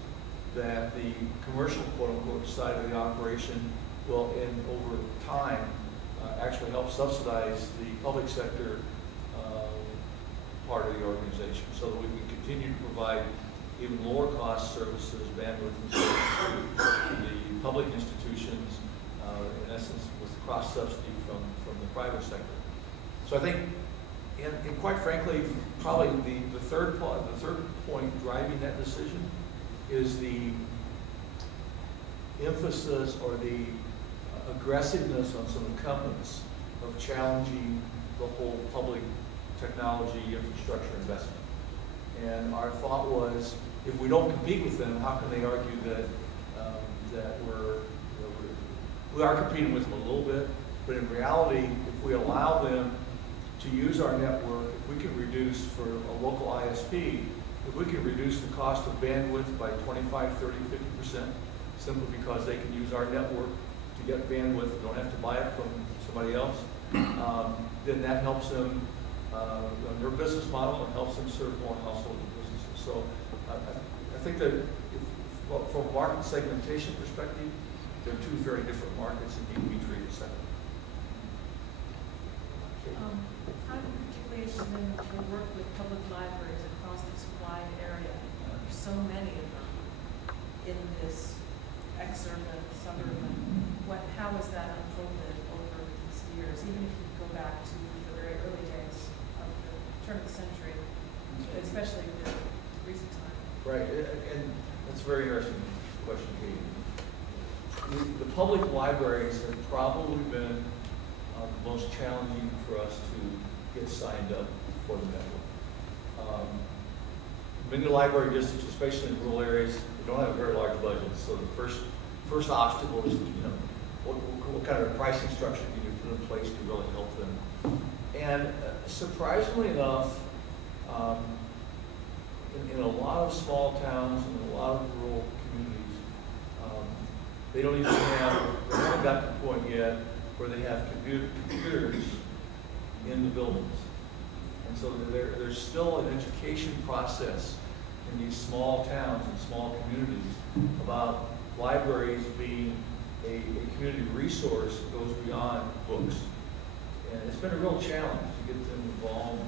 that the commercial, quote-unquote, side of the operation will, over time, actually help subsidize the public sector part of the organization so that we can continue to provide even lower cost services, bandwidth and services to the public institutions, in essence, with cross-subsidy from the private sector. So I think, and quite frankly, probably the third point driving that decision is the emphasis or the aggressiveness on some incumbents of challenging the whole public technology infrastructure investment. And our thought was, if we don't compete with them, how can they argue that we are competing with them a little bit, but in reality, if we allow them to use our network, if we can reduce for a local ISP, if we can reduce the cost of bandwidth by 25, 30, 50%, simply because they can use our network to get bandwidth, don't have to buy it from somebody else, then that helps them on their business model and helps them serve more household businesses. So I think that from a market segmentation perspective, they're two very different markets and need to be treated separately. I'm particularly interested in your work with public libraries across this wide area. There's so many of them in this exurban, suburban. How has that unfolded over these years? Even if you go back to the very early days of the turn of the century, especially in recent time. Right, and that's a very interesting question, Katie. The public libraries have probably been the most challenging for us to get signed up for the network. Many library districts, especially in rural areas, don't have very large budgets. So the first obstacle is, what kind of pricing structure can you put in place to really help them? And surprisingly enough, in a lot of small towns and a lot of rural communities, they haven't got to the point yet where they have computers in the buildings. And so there's still an education process in these small towns and small communities about libraries being a community resource that goes beyond books. And it's been a real challenge to get them involved.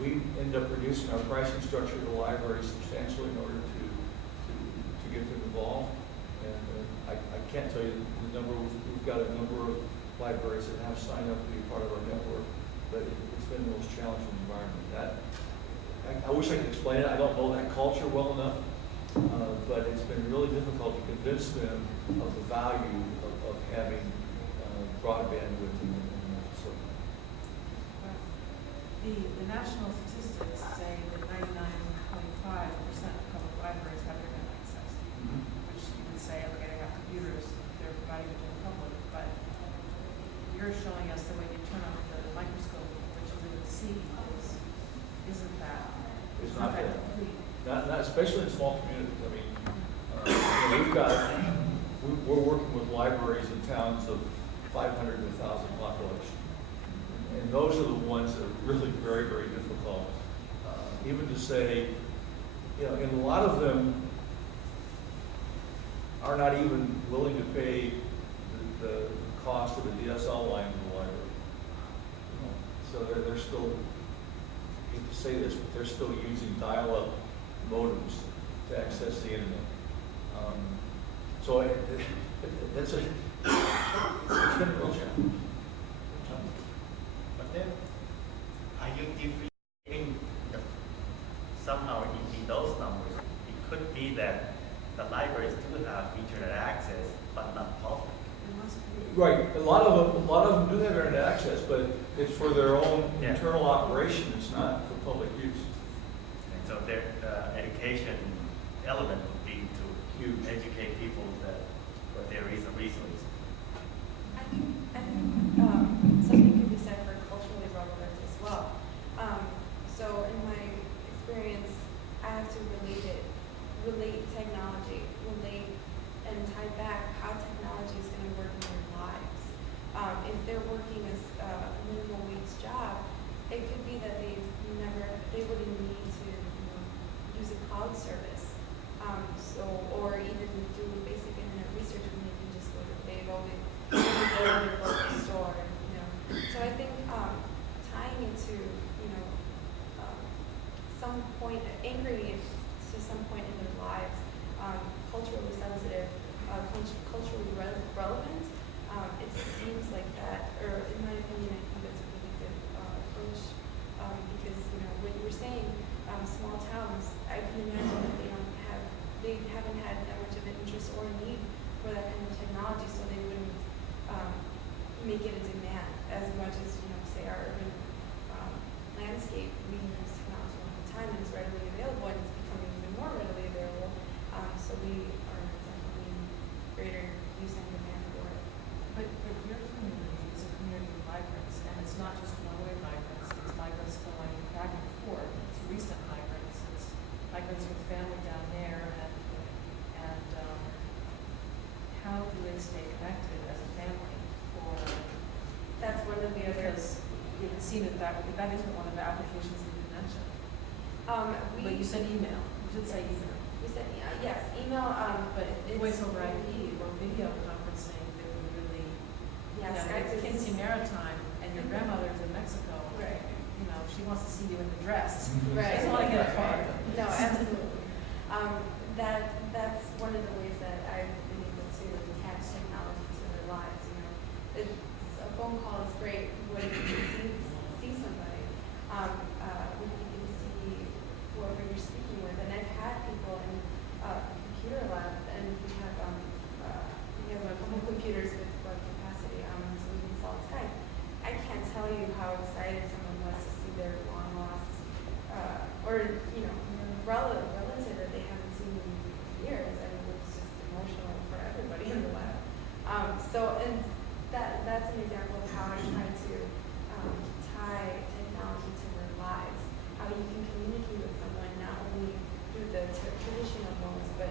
We end up reducing our pricing structure to the library substantially in order to get them involved. And I can't tell you the number. We've got a number of libraries that have signed up to be part of our network, but it's been the most challenging environment. I wish I could explain it. I don't know that culture well enough, but it's been really difficult to convince them of the value of having broadband within the facility. The national statistics say that 99.5% of public libraries have internet access, which you would say, okay, they have computers, they're providing it to the public, but It's not that there. complete. Not especially in small communities. I mean, we're working with libraries in towns of 500 to 1,000 population. And those are the ones that are really very, very difficult. Even to say, and a lot of them are not even willing to pay the cost of a DSL line to the library. So they're still, I hate to say this, but they're still using dial-up modems to access the internet. So that's it's been a real challenge. But then, are you differentiating somehow in those numbers? It could be that the libraries do have internet access, but not public. Right. A lot of them do have internet access, but it's for their own internal operation. It's not for public use. And so their education element would be to educate people that there is a resource. I think something could be said for culturally relevant as well. So in my experience, I have to relate technology, and tie back how technology is going to work in their lives. If they're working as a minimum wage job, it could be that they wouldn't need to use a cloud service. Or even do basic internet research when they can just go to their local store. So I think tying it to some point, anchoring it to some point in their lives, culturally sensitive, culturally relevant. It seems like that, or in my opinion, I think that's a really good approach because when you were saying small towns, I can imagine that they haven't had that much of an interest or need for that kind of technology, so they wouldn't make it a demand as much as say our urban landscape. We use technology all the time, and it's readily available, and it's becoming even more readily available. So we are definitely in greater use and demand for it. But your community is a community of migrants, and it's not just one-way migrants. It's migrants going back and forth. It's recent migrants. It's migrants with family down there, and how do they stay connected as a family? Or That's one of the other. because it would seem that isn't one of the applications that you mentioned. But you said email. You did say email. We said yes, email. But it's voice over IP or video conferencing, they would really. Yes, If it's Kinsey Maritime and your grandmother's in Mexico, Right. she wants to see you in the dress. Right. She doesn't want to get a card. No, absolutely. That's one of the ways that I've been able to attach technology to their lives. A phone call is great when you can see somebody, when you can see whoever you're speaking with. And I've had people in computer lab, and we have a couple computers with capacity, so we can install Skype. I can't tell you how excited someone was to see their long lost relative that they haven't seen in years, and it was just emotional for everybody in the lab. And that's an example of how I try to tie technology to their lives, how you can communicate with someone not only through the traditional modes, but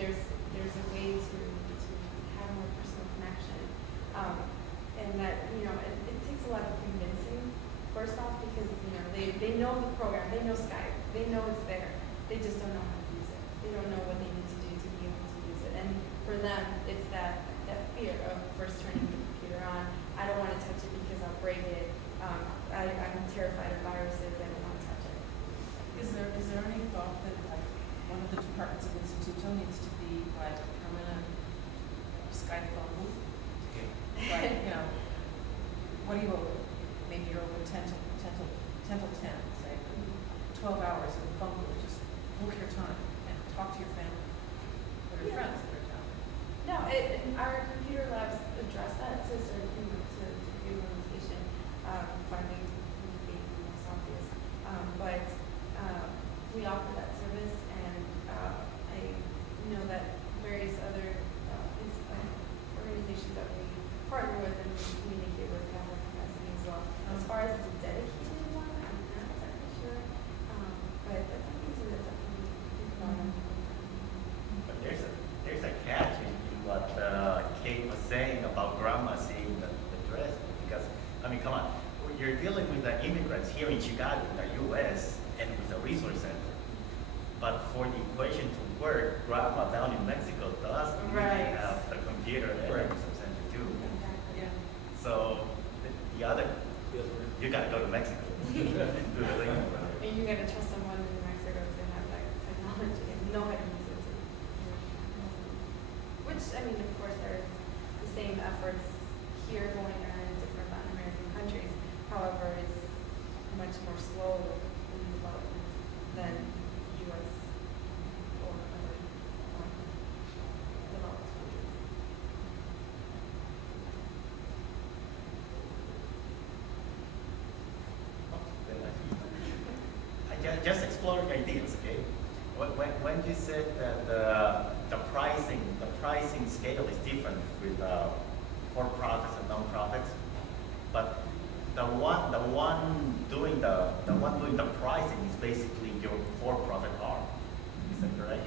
there's a way to have more personal connection, and that it takes a lot of convincing. First off, because they know the program, they know Skype, they know it's there, they just don't know how to use it. They don't know what they need to do to be able to use it. And for them, it's that fear of first turning the computer on. I don't want to touch it because I'll break it. I'm terrified of viruses. I don't want to touch it. Is there any thought that one of the departments of Instituto needs to be a permanent Skype phone booth? What do you open? Maybe you're open 10 till 10, say 12 hours of the phone booth. Just book your time and talk to your family or your friends that are down there. No, our computer labs address that to a certain to degree of limitation. Finding being the most obvious, but we offer that service, and I know that various other organizations that we partner with and we communicate with have that capacity as well. As far as the dedicated one, I'm not exactly sure, but got to trust someone in New Mexico to have that technology and know how to use it. Which, I mean, of course, there's the same efforts here going on in different Latin American countries. However, it's much more slow in development than U.S. or other developed countries. Just exploring ideas, okay? When you said that the pricing scale is different with for-profits and non-profits, but the one doing the pricing is basically your for-profit arm. Is that correct?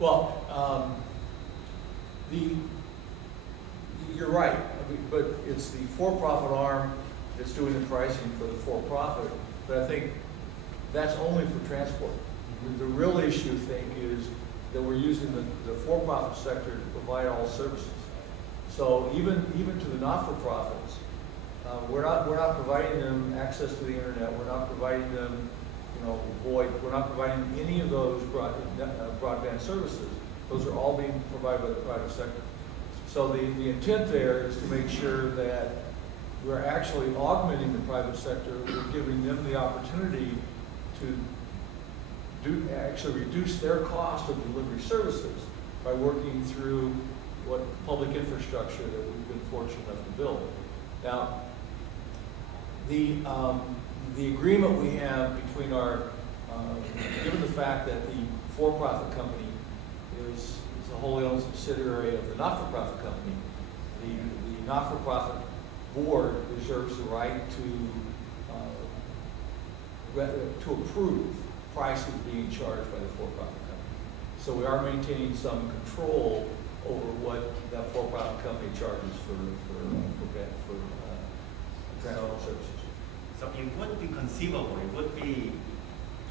Well, you're right, I mean, but it's the for-profit arm that's doing the pricing for the for-profit, but I think that's only for transport. The real issue, I think, is that we're using the for-profit sector to provide all services. So even to the not-for-profits, we're not providing them access to the internet. We're not providing them, VoIP. We're not providing any of those broadband services. Those are all being provided by the private sector. So the intent there is to make sure that we're actually augmenting the private sector. We're giving them the opportunity to actually reduce their cost of delivery services by working through what public infrastructure that we've been fortunate enough to build. Now, the agreement we have between our, given the fact that the for-profit company is a wholly owned subsidiary of the not-for-profit company, the not-for-profit board reserves the right to approve prices being charged by the for-profit company. So we are maintaining some control over what that for-profit company charges for transport services. So it would be conceivable, it would be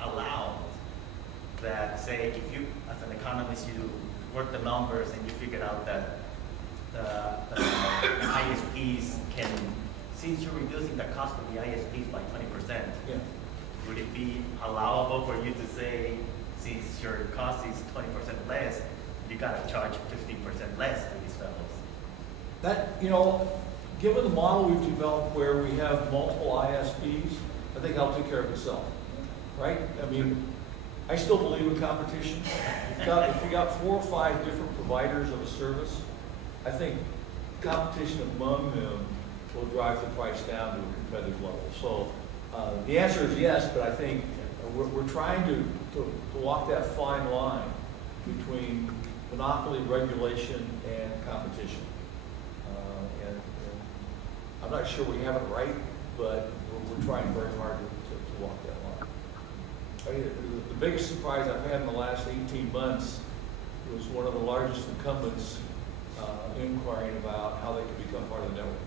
allowed that, say, if you, as an economist, you work the numbers and you figure out that the ISPs can, since you're reducing the cost of the ISPs by 20%, yeah. Would it be allowable for you to say, since your cost is 20% less, you gotta charge 15% less to these fellows? That, given the model we've developed where we have multiple ISPs, I think that'll take care of itself, right? I mean, I still believe in competition. If you got 4 or 5 different providers of a service, I think competition among them will drive the price down to a competitive level. So the answer is yes, but I think we're trying to walk that fine line between monopoly regulation and competition. And I'm not sure we have it right, but we're trying very hard to walk that line. I mean, the biggest surprise I've had in the last 18 months was one of the largest incumbents inquiring about how they can become part of the network.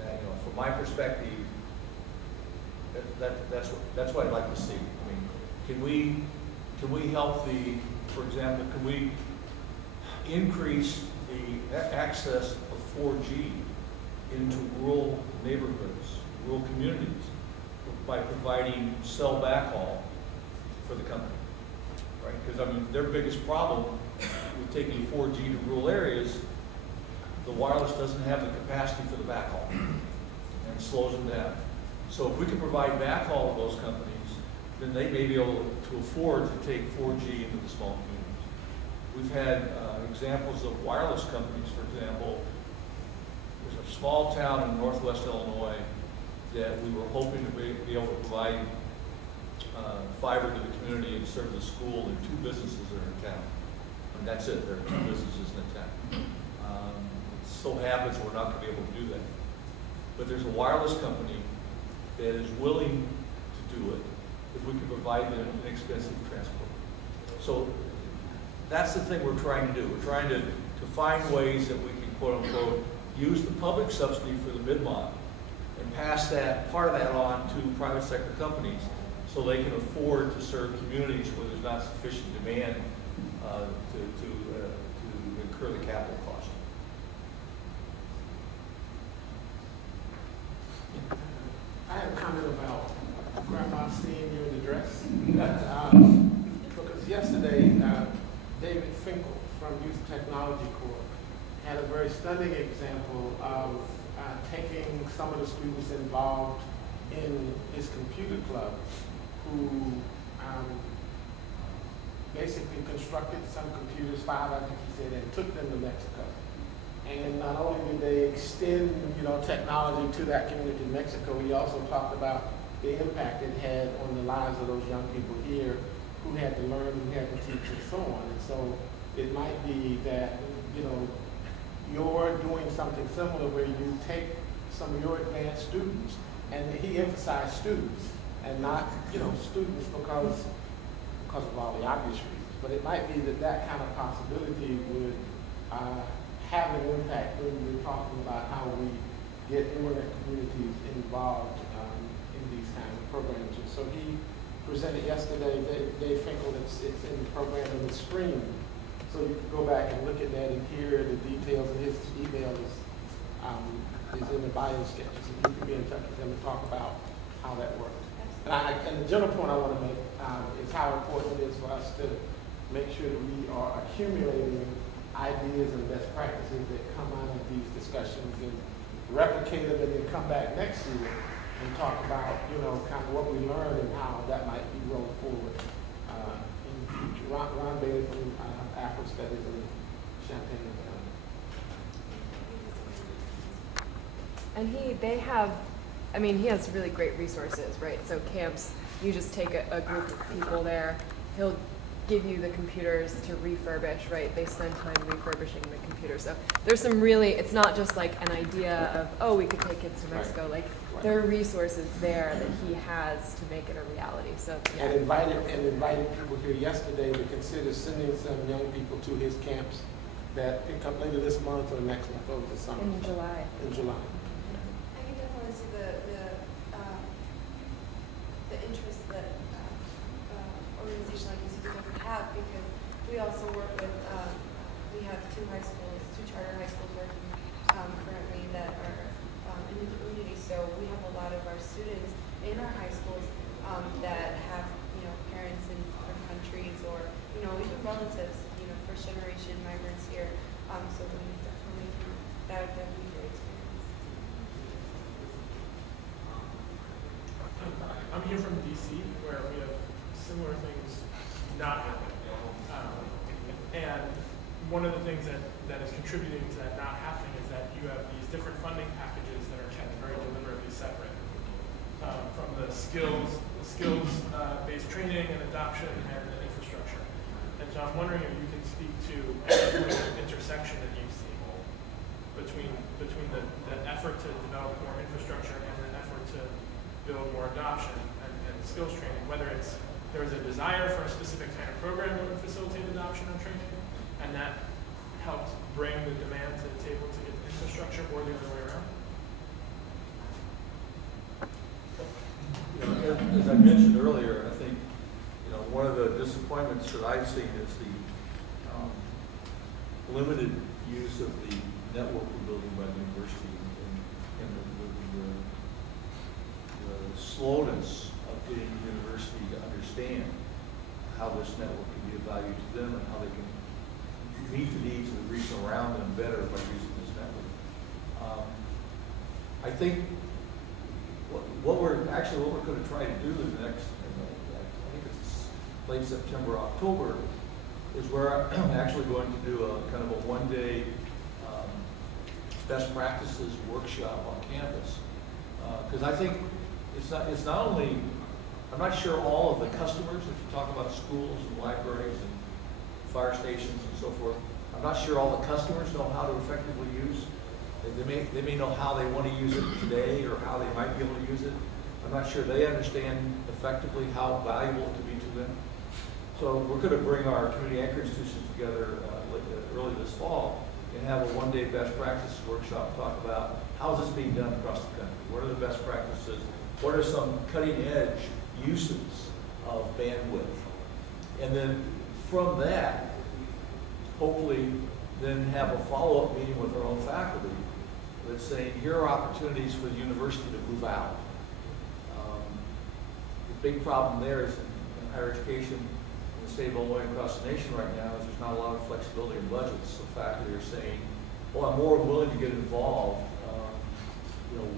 And from my perspective, that's what I'd like to see. I mean, can we help for example, can we increase the access of 4G into rural neighborhoods, rural communities, by providing cell backhaul for the company, right? Because I mean, their biggest problem with taking 4G to rural areas, the wireless doesn't have the capacity for the backhaul, and it slows them down. So if we can provide backhaul to those companies, then they may be able to afford to take 4G into the small communities. We've had examples of wireless companies, for example. There's a small town in northwest Illinois that we were hoping to be able to provide fiber to the community and serve the school and 2 businesses that are in town. And that's it, there are 2 businesses in the town. It so happens we're not going to be able to do that. But there's a wireless company that is willing to do it if we can provide them inexpensive transport. So that's the thing we're trying to do. We're trying to find ways that we can, quote unquote, use the public subsidy for the mid-mod and pass that, part of that on to private sector companies so they can afford to serve communities where there's not sufficient demand to incur the capital cost. I have a comment about Grandma seeing you in the dress. Because yesterday, David Finkel from Youth Technology Corps had a very stunning example of taking some of the students involved in his computer club who basically constructed some computers, 5 I think he said, and took them to Mexico. And not only did they extend, technology to that community in Mexico, he also talked about the impact it had on the lives of those young people here who had to learn, who had to teach, and so on. And so it might be that, you're doing something similar where you take some of your advanced students, and he emphasized students, and not, students because of all the obvious reasons. But it might be that kind of possibility would have an impact when we're talking about how we get immigrant communities involved in these kind of programs. And so he presented yesterday, Dave Finkel, it's in the program in the stream. So you can go back and look at that and hear the details, and his email is in the bio sketches, and you can be in touch with him and talk about how that works. And the general point I want to make is how important it is for us to make sure that we are accumulating ideas and best practices that come out of these discussions and replicate them, and then come back next year and talk about, kind of what we learned and how that might be rolled forward in the future. Ron Bailey from Afro Studies in Champaign. And he has really great resources, right? So camps, you just take a group of people there, he'll give you the computers to refurbish, right? They spend time refurbishing the computers. So there's some really, it's not just like an idea of, we could take kids to Mexico. Like, there are resources there that he has to make it a reality. So yeah. And invited people here yesterday to consider sending some young people to his camps that pick up later this month or next month over the summer. In July. In July. I can definitely see the interest that organization like Instituto would have, because we also work with, we have two charter high schools working currently that are in the community. So we have a lot of our students in our high schools that have, parents in different countries, or, even relatives, first generation migrants here. So we definitely, that would definitely be a great experience. I'm here from DC, where we have similar things not happening. And one of the things that is contributing to that not happening is that you have these different funding packages that are kept very deliberately separate from the skills-based training and adoption and the infrastructure. And so I'm wondering if you can speak to any intersection that you see between the effort to develop more infrastructure and the effort to build more adoption and skills training, whether there is a desire for a specific kind of program that would facilitate adoption or training, and that helped bring the demand to the table to get infrastructure, or the other way around. As I mentioned earlier, I think one of the disappointments that I've seen is the limited use of the network we're building by the university, and the slowness of getting the university to understand how this network can be of value to them and how they can meet the needs of the region around them better by using this network. I think what we're going to try to do in the next, I think it's late September, October, is we're actually going to do a kind of a one-day best practices workshop on campus. Because I think it's not only, I'm not sure all of the customers, if you talk about schools and libraries and fire stations and so forth, I'm not sure all the customers know how to effectively use. They may know how they want to use it today or how they might be able to use it. I'm not sure they understand effectively how valuable it could be to them. So we're going to bring our community anchor institutions together early this fall and have a one-day best practices workshop, talk about how is this being done across the country. What are the best practices? What are some cutting-edge uses of bandwidth? And then from that, hopefully then have a follow-up meeting with our own faculty that's saying, here are opportunities for the university to move out. big problem there is in higher education in the state of Illinois and across the nation right now is there's not a lot of flexibility in budgets. So faculty are saying, well, I'm more willing to get involved.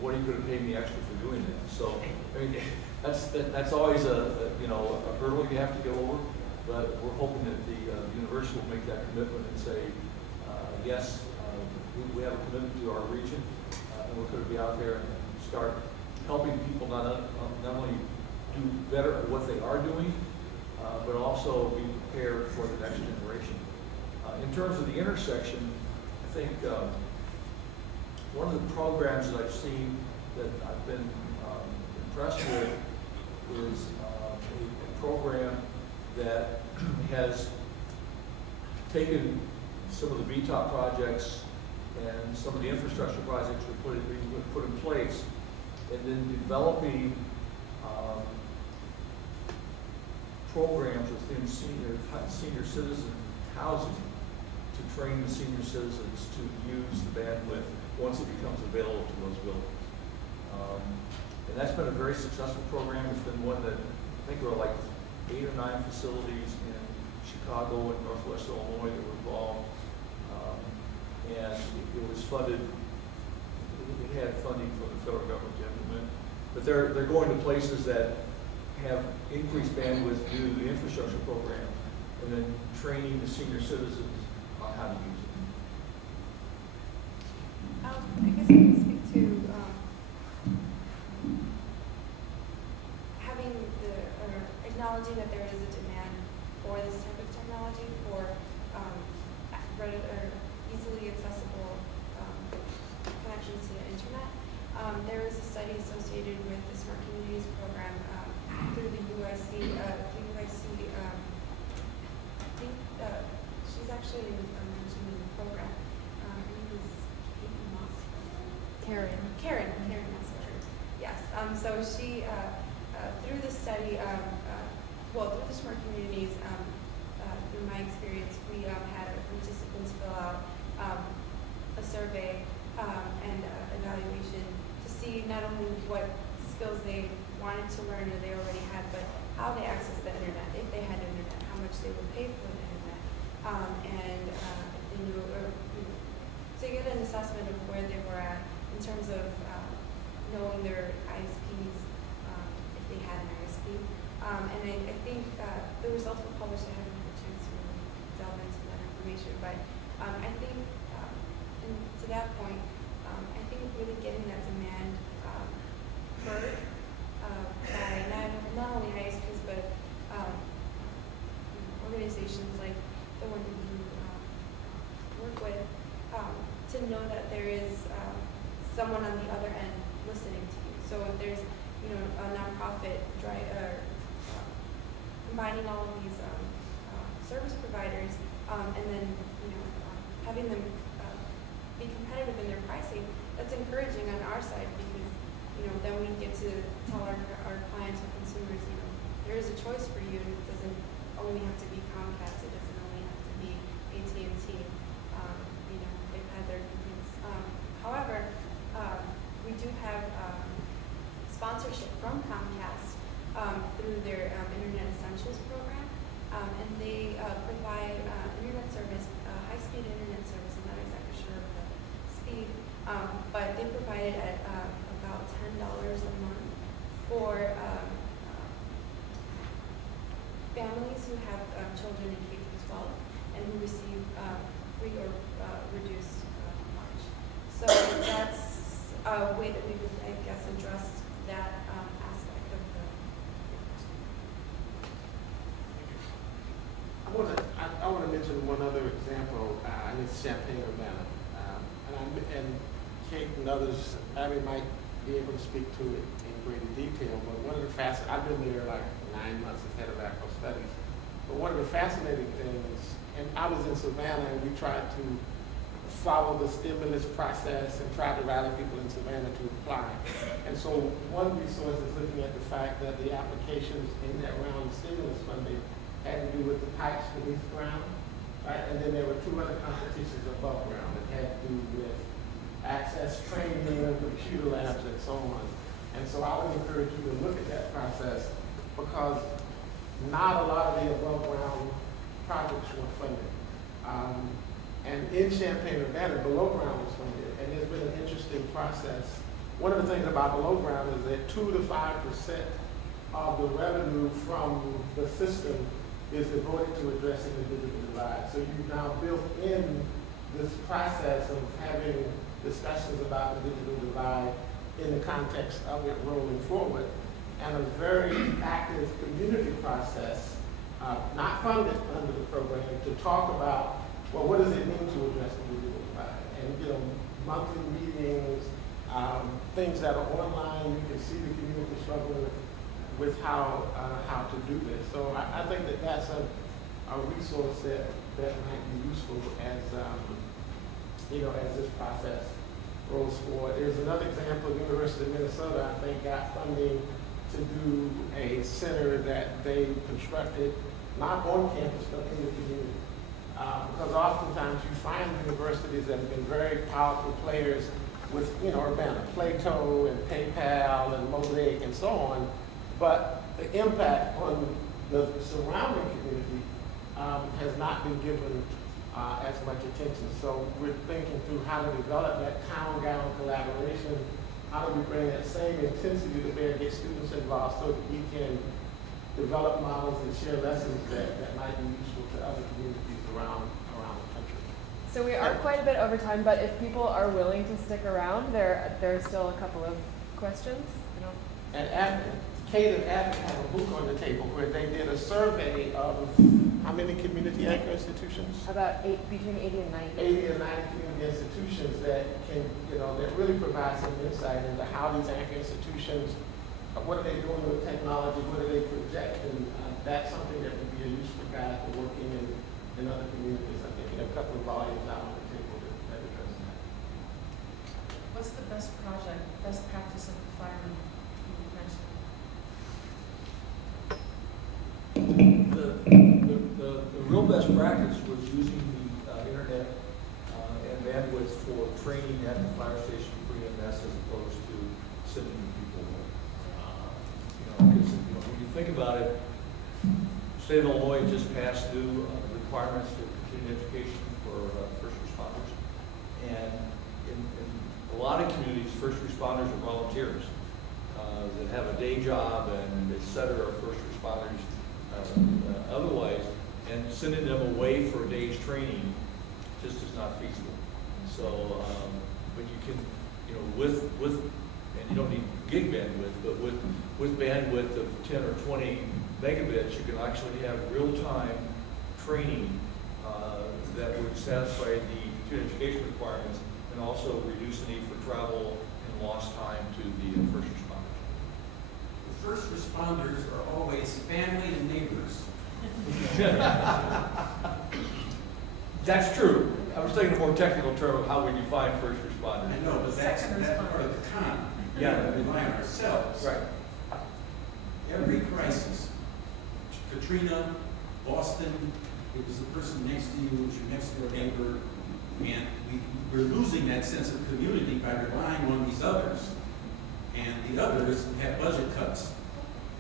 What are you going to pay me extra for doing that? So, I mean, that's always a hurdle you have to get over. But we're hoping that the university will make that commitment and say, yes, we have a commitment to our region, and we're going to be out there and start helping people not only do better at what they are doing, but also be prepared for the next generation. In terms of the intersection, I think one of the programs that I've seen that I've been impressed with is a program that has taken some of the BTOP projects and some of the infrastructure projects we put in place, and then developing programs within senior citizen housing to train the senior citizens to use the bandwidth once it becomes available to those buildings. And that's been a very successful program. It's been one that I think there are like 8 or 9 facilities in Chicago and Northwest Illinois that were involved. And it was funded, it had funding from the federal government to implement. But they're going to places that have increased bandwidth due to the infrastructure program, and then training the senior citizens on how to use it. I guess I can speak to acknowledging that there is a demand for this type of technology for easily accessible connections to the internet. There is a study associated with the Smart Communities program through the UIC. I think she's actually mentioned in the program. Her name is Karen Mosker. Yes. So she through the study. Through the Smart Communities, through my experience, we had participants fill out a survey and evaluation to see not only what skills they wanted to learn or they already had, but how they access the internet, if they had internet, how much they would pay for the internet, and if they knew, to get an assessment of where they were at in terms of knowing their ISPs, if they had an ISP. And I think the results were published. I haven't had a chance to really delve into that information, but I think to that point, I think really getting that demand heard by not only ISPs but organizations like the one that you work with, to know that there is someone on the other end listening to you. So if there's a nonprofit combining all of these service providers, and then having them be competitive in their pricing, that's encouraging on our side because then we get to tell our clients or consumers, there is a choice for you. It doesn't only have to be Comcast. It doesn't only have to be AT&T. They've had their complaints. However, we do have sponsorship from Comcast through their Internet Essentials program, and they provide internet service, high-speed internet service. I'm not exactly sure of the speed, but they provide it at about $10 a month for families who have children in K-12 and who receive free or reduced lunch. So that's a way that we would, I guess, address that aspect of the. I want to mention one other example, and it's Champaign, Urbana. And Kate and others, Abby might be able to speak to it in greater detail, but one of the I've been there like 9 months as head of ACO studies, but one of the fascinating things, and I was in Savannah and we tried to follow the stimulus process and try to rally people in Savannah to apply. And so one resource is looking at the fact that the applications in that round of stimulus funding had to do with the pipes beneath ground, right? And then there were 2 other competitions above ground that had to do with access training, computer labs, and so on. And so I would encourage you to look at that process because not a lot of the above ground projects were funded. And in Champaign, Urbana, below ground was funded, and there's been an interesting process. One of the things about below ground is that 2 to 5% of the revenue from the system is devoted to addressing the digital divide. So you've now built in this process of having discussions about the digital divide in the context of it rolling forward, and a very active community process, not funded under the program, to talk about, well, what does it mean to address the digital divide? And monthly meetings, things that are online, you can see the community struggling with how to do this. So I think that that's a resource that might be useful as as this process rolls forward. There's another example. The University of Minnesota, I think, got funding to do a center that they constructed, not on campus, but in the community. Because oftentimes you find universities that have been very powerful players with, Urbana, Plato and PayPal and Mosaic and so on, but the impact on the surrounding community has not been given as much attention. So we're thinking through how to develop that town-gown collaboration. How do we bring that same intensity to bear, get students involved so that we can develop models and share lessons that might be useful to other communities around the country. So we are quite a bit over time, but if people are willing to stick around, there's still a couple of questions. And Kate and Abby have a book on the table where they did a survey of how many community anchor institutions? About between 80 and 90. 80 and 90 community institutions that can, that really provide some insight into how these anchor institutions, what are they doing with technology, what do they project, and that's something that would be a useful guide for working in other communities. I think a couple of volumes out on the table that address that. What's the best practice of the firemen you mentioned? The real best practice was using the internet and bandwidth for training at the fire station for EMS as opposed to sending people. Because when you think about it, the state of Illinois just passed new requirements for continuing education for first responders, and in a lot of communities, first responders are volunteers that have a day job and et cetera, first responders otherwise, and sending them away for a day's training just is not feasible. So, but you can, with, and you don't need gig bandwidth, but with bandwidth of 10 or 20 megabits, you can actually have real-time training that would satisfy the continuing education requirements and also reduce the need for travel and lost time to the first responders. The first responders are always family and neighbors. That's true. I was thinking a more technical term of how we define first responders. I know, but that's part of the con. Yeah. We rely on ourselves. Right. Every crisis, Katrina, Boston, it was the person next to you, it was your next door neighbor, and we're losing that sense of community by relying on these others. And the others have budget cuts,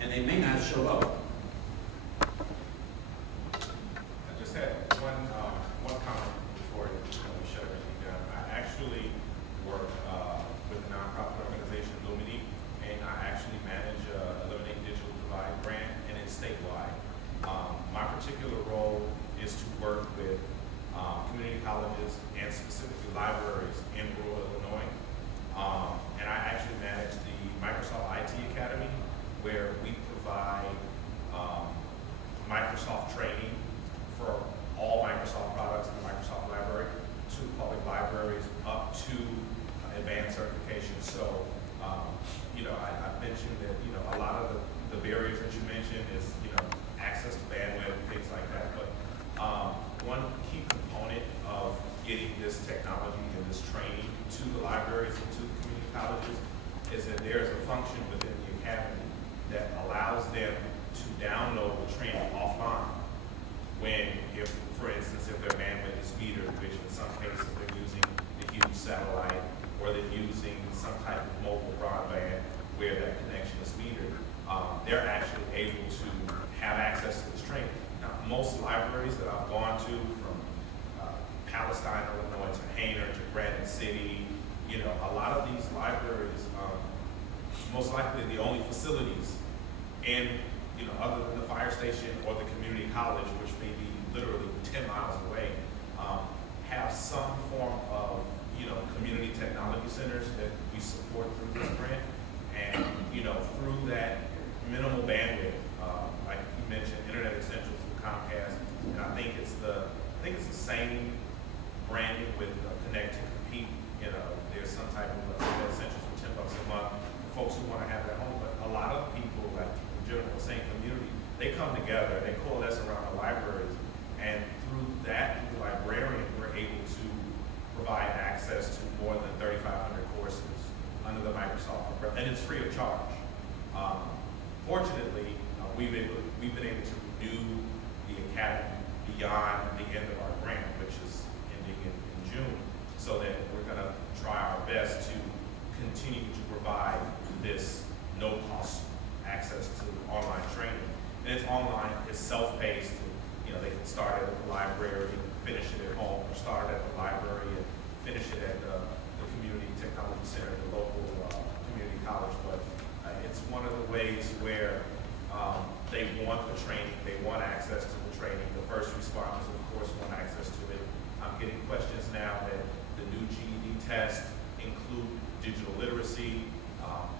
and they may not show up. I just had one comment before we shut everything down. I actually work with a nonprofit organization, Lubia, and I actually manage Eliminate Digital Divide grant, and it's statewide. My particular role is to work with community colleges and specifically libraries in rural Illinois. And I actually manage the Microsoft IT Academy, where we provide Microsoft training for all Microsoft products in the Microsoft library to public libraries up to advanced certification. So, I mentioned that, a lot of the barriers that you mentioned is, access to bandwidth, things like that. But one key component of getting this technology and this training to the libraries and to the community colleges is that there's a function within the academy that allows them to download the training offline if, for instance, if their bandwidth is metered, which in some cases they're using the huge satellite or they're using some type of mobile broadband where that connection is metered, they're actually able have access to this training. Now, most libraries that I've gone to, from Palestine, Illinois, to Hainer, to Granite City, you know, a lot of these libraries, most likely the only facilities in, you know, other than the fire station or the community college, which may be literally 10 miles away, have some form of, you know, community technology centers that we support through this grant. And, you know, through that minimal bandwidth, like you mentioned, Internet Essentials through Comcast, and I think it's the same branding with Connect to Compete. You know, there's some type of Internet Essentials for $10 a month for folks who want to have it at home. But a lot of people, like in general, the same community, they come together, they coalesce around the libraries, and through that, through the librarian, we're able to provide access to more than 3,500 courses under the Microsoft umbrella, and it's free of charge. Fortunately, we've been able to renew the academy beyond the end of our grant, which is ending in June, so that we're going to try our best to continue to provide this no-cost access to online training. And it's online, it's self-paced. You know, they can start at the library, finish it at home, or start at the library and finish it at the community technology center, the local community college. But it's one of the ways where they want the training, they want access to the training. The first responders, of course, want access to it. I'm getting questions now that the new GED test include digital literacy.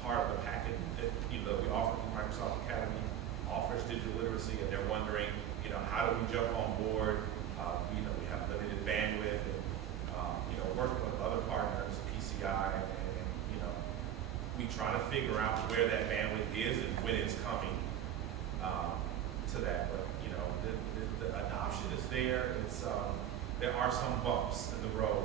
Part of the packet that, you know, we offer through Microsoft Academy offers digital literacy, and they're wondering, you know, how do we jump on board? You know, we have limited bandwidth, and you know, working with other partners, PCI, and you know, we try to figure out where that bandwidth is and when it's coming to that. But you know, the adoption is there. It's there are some bumps in the road.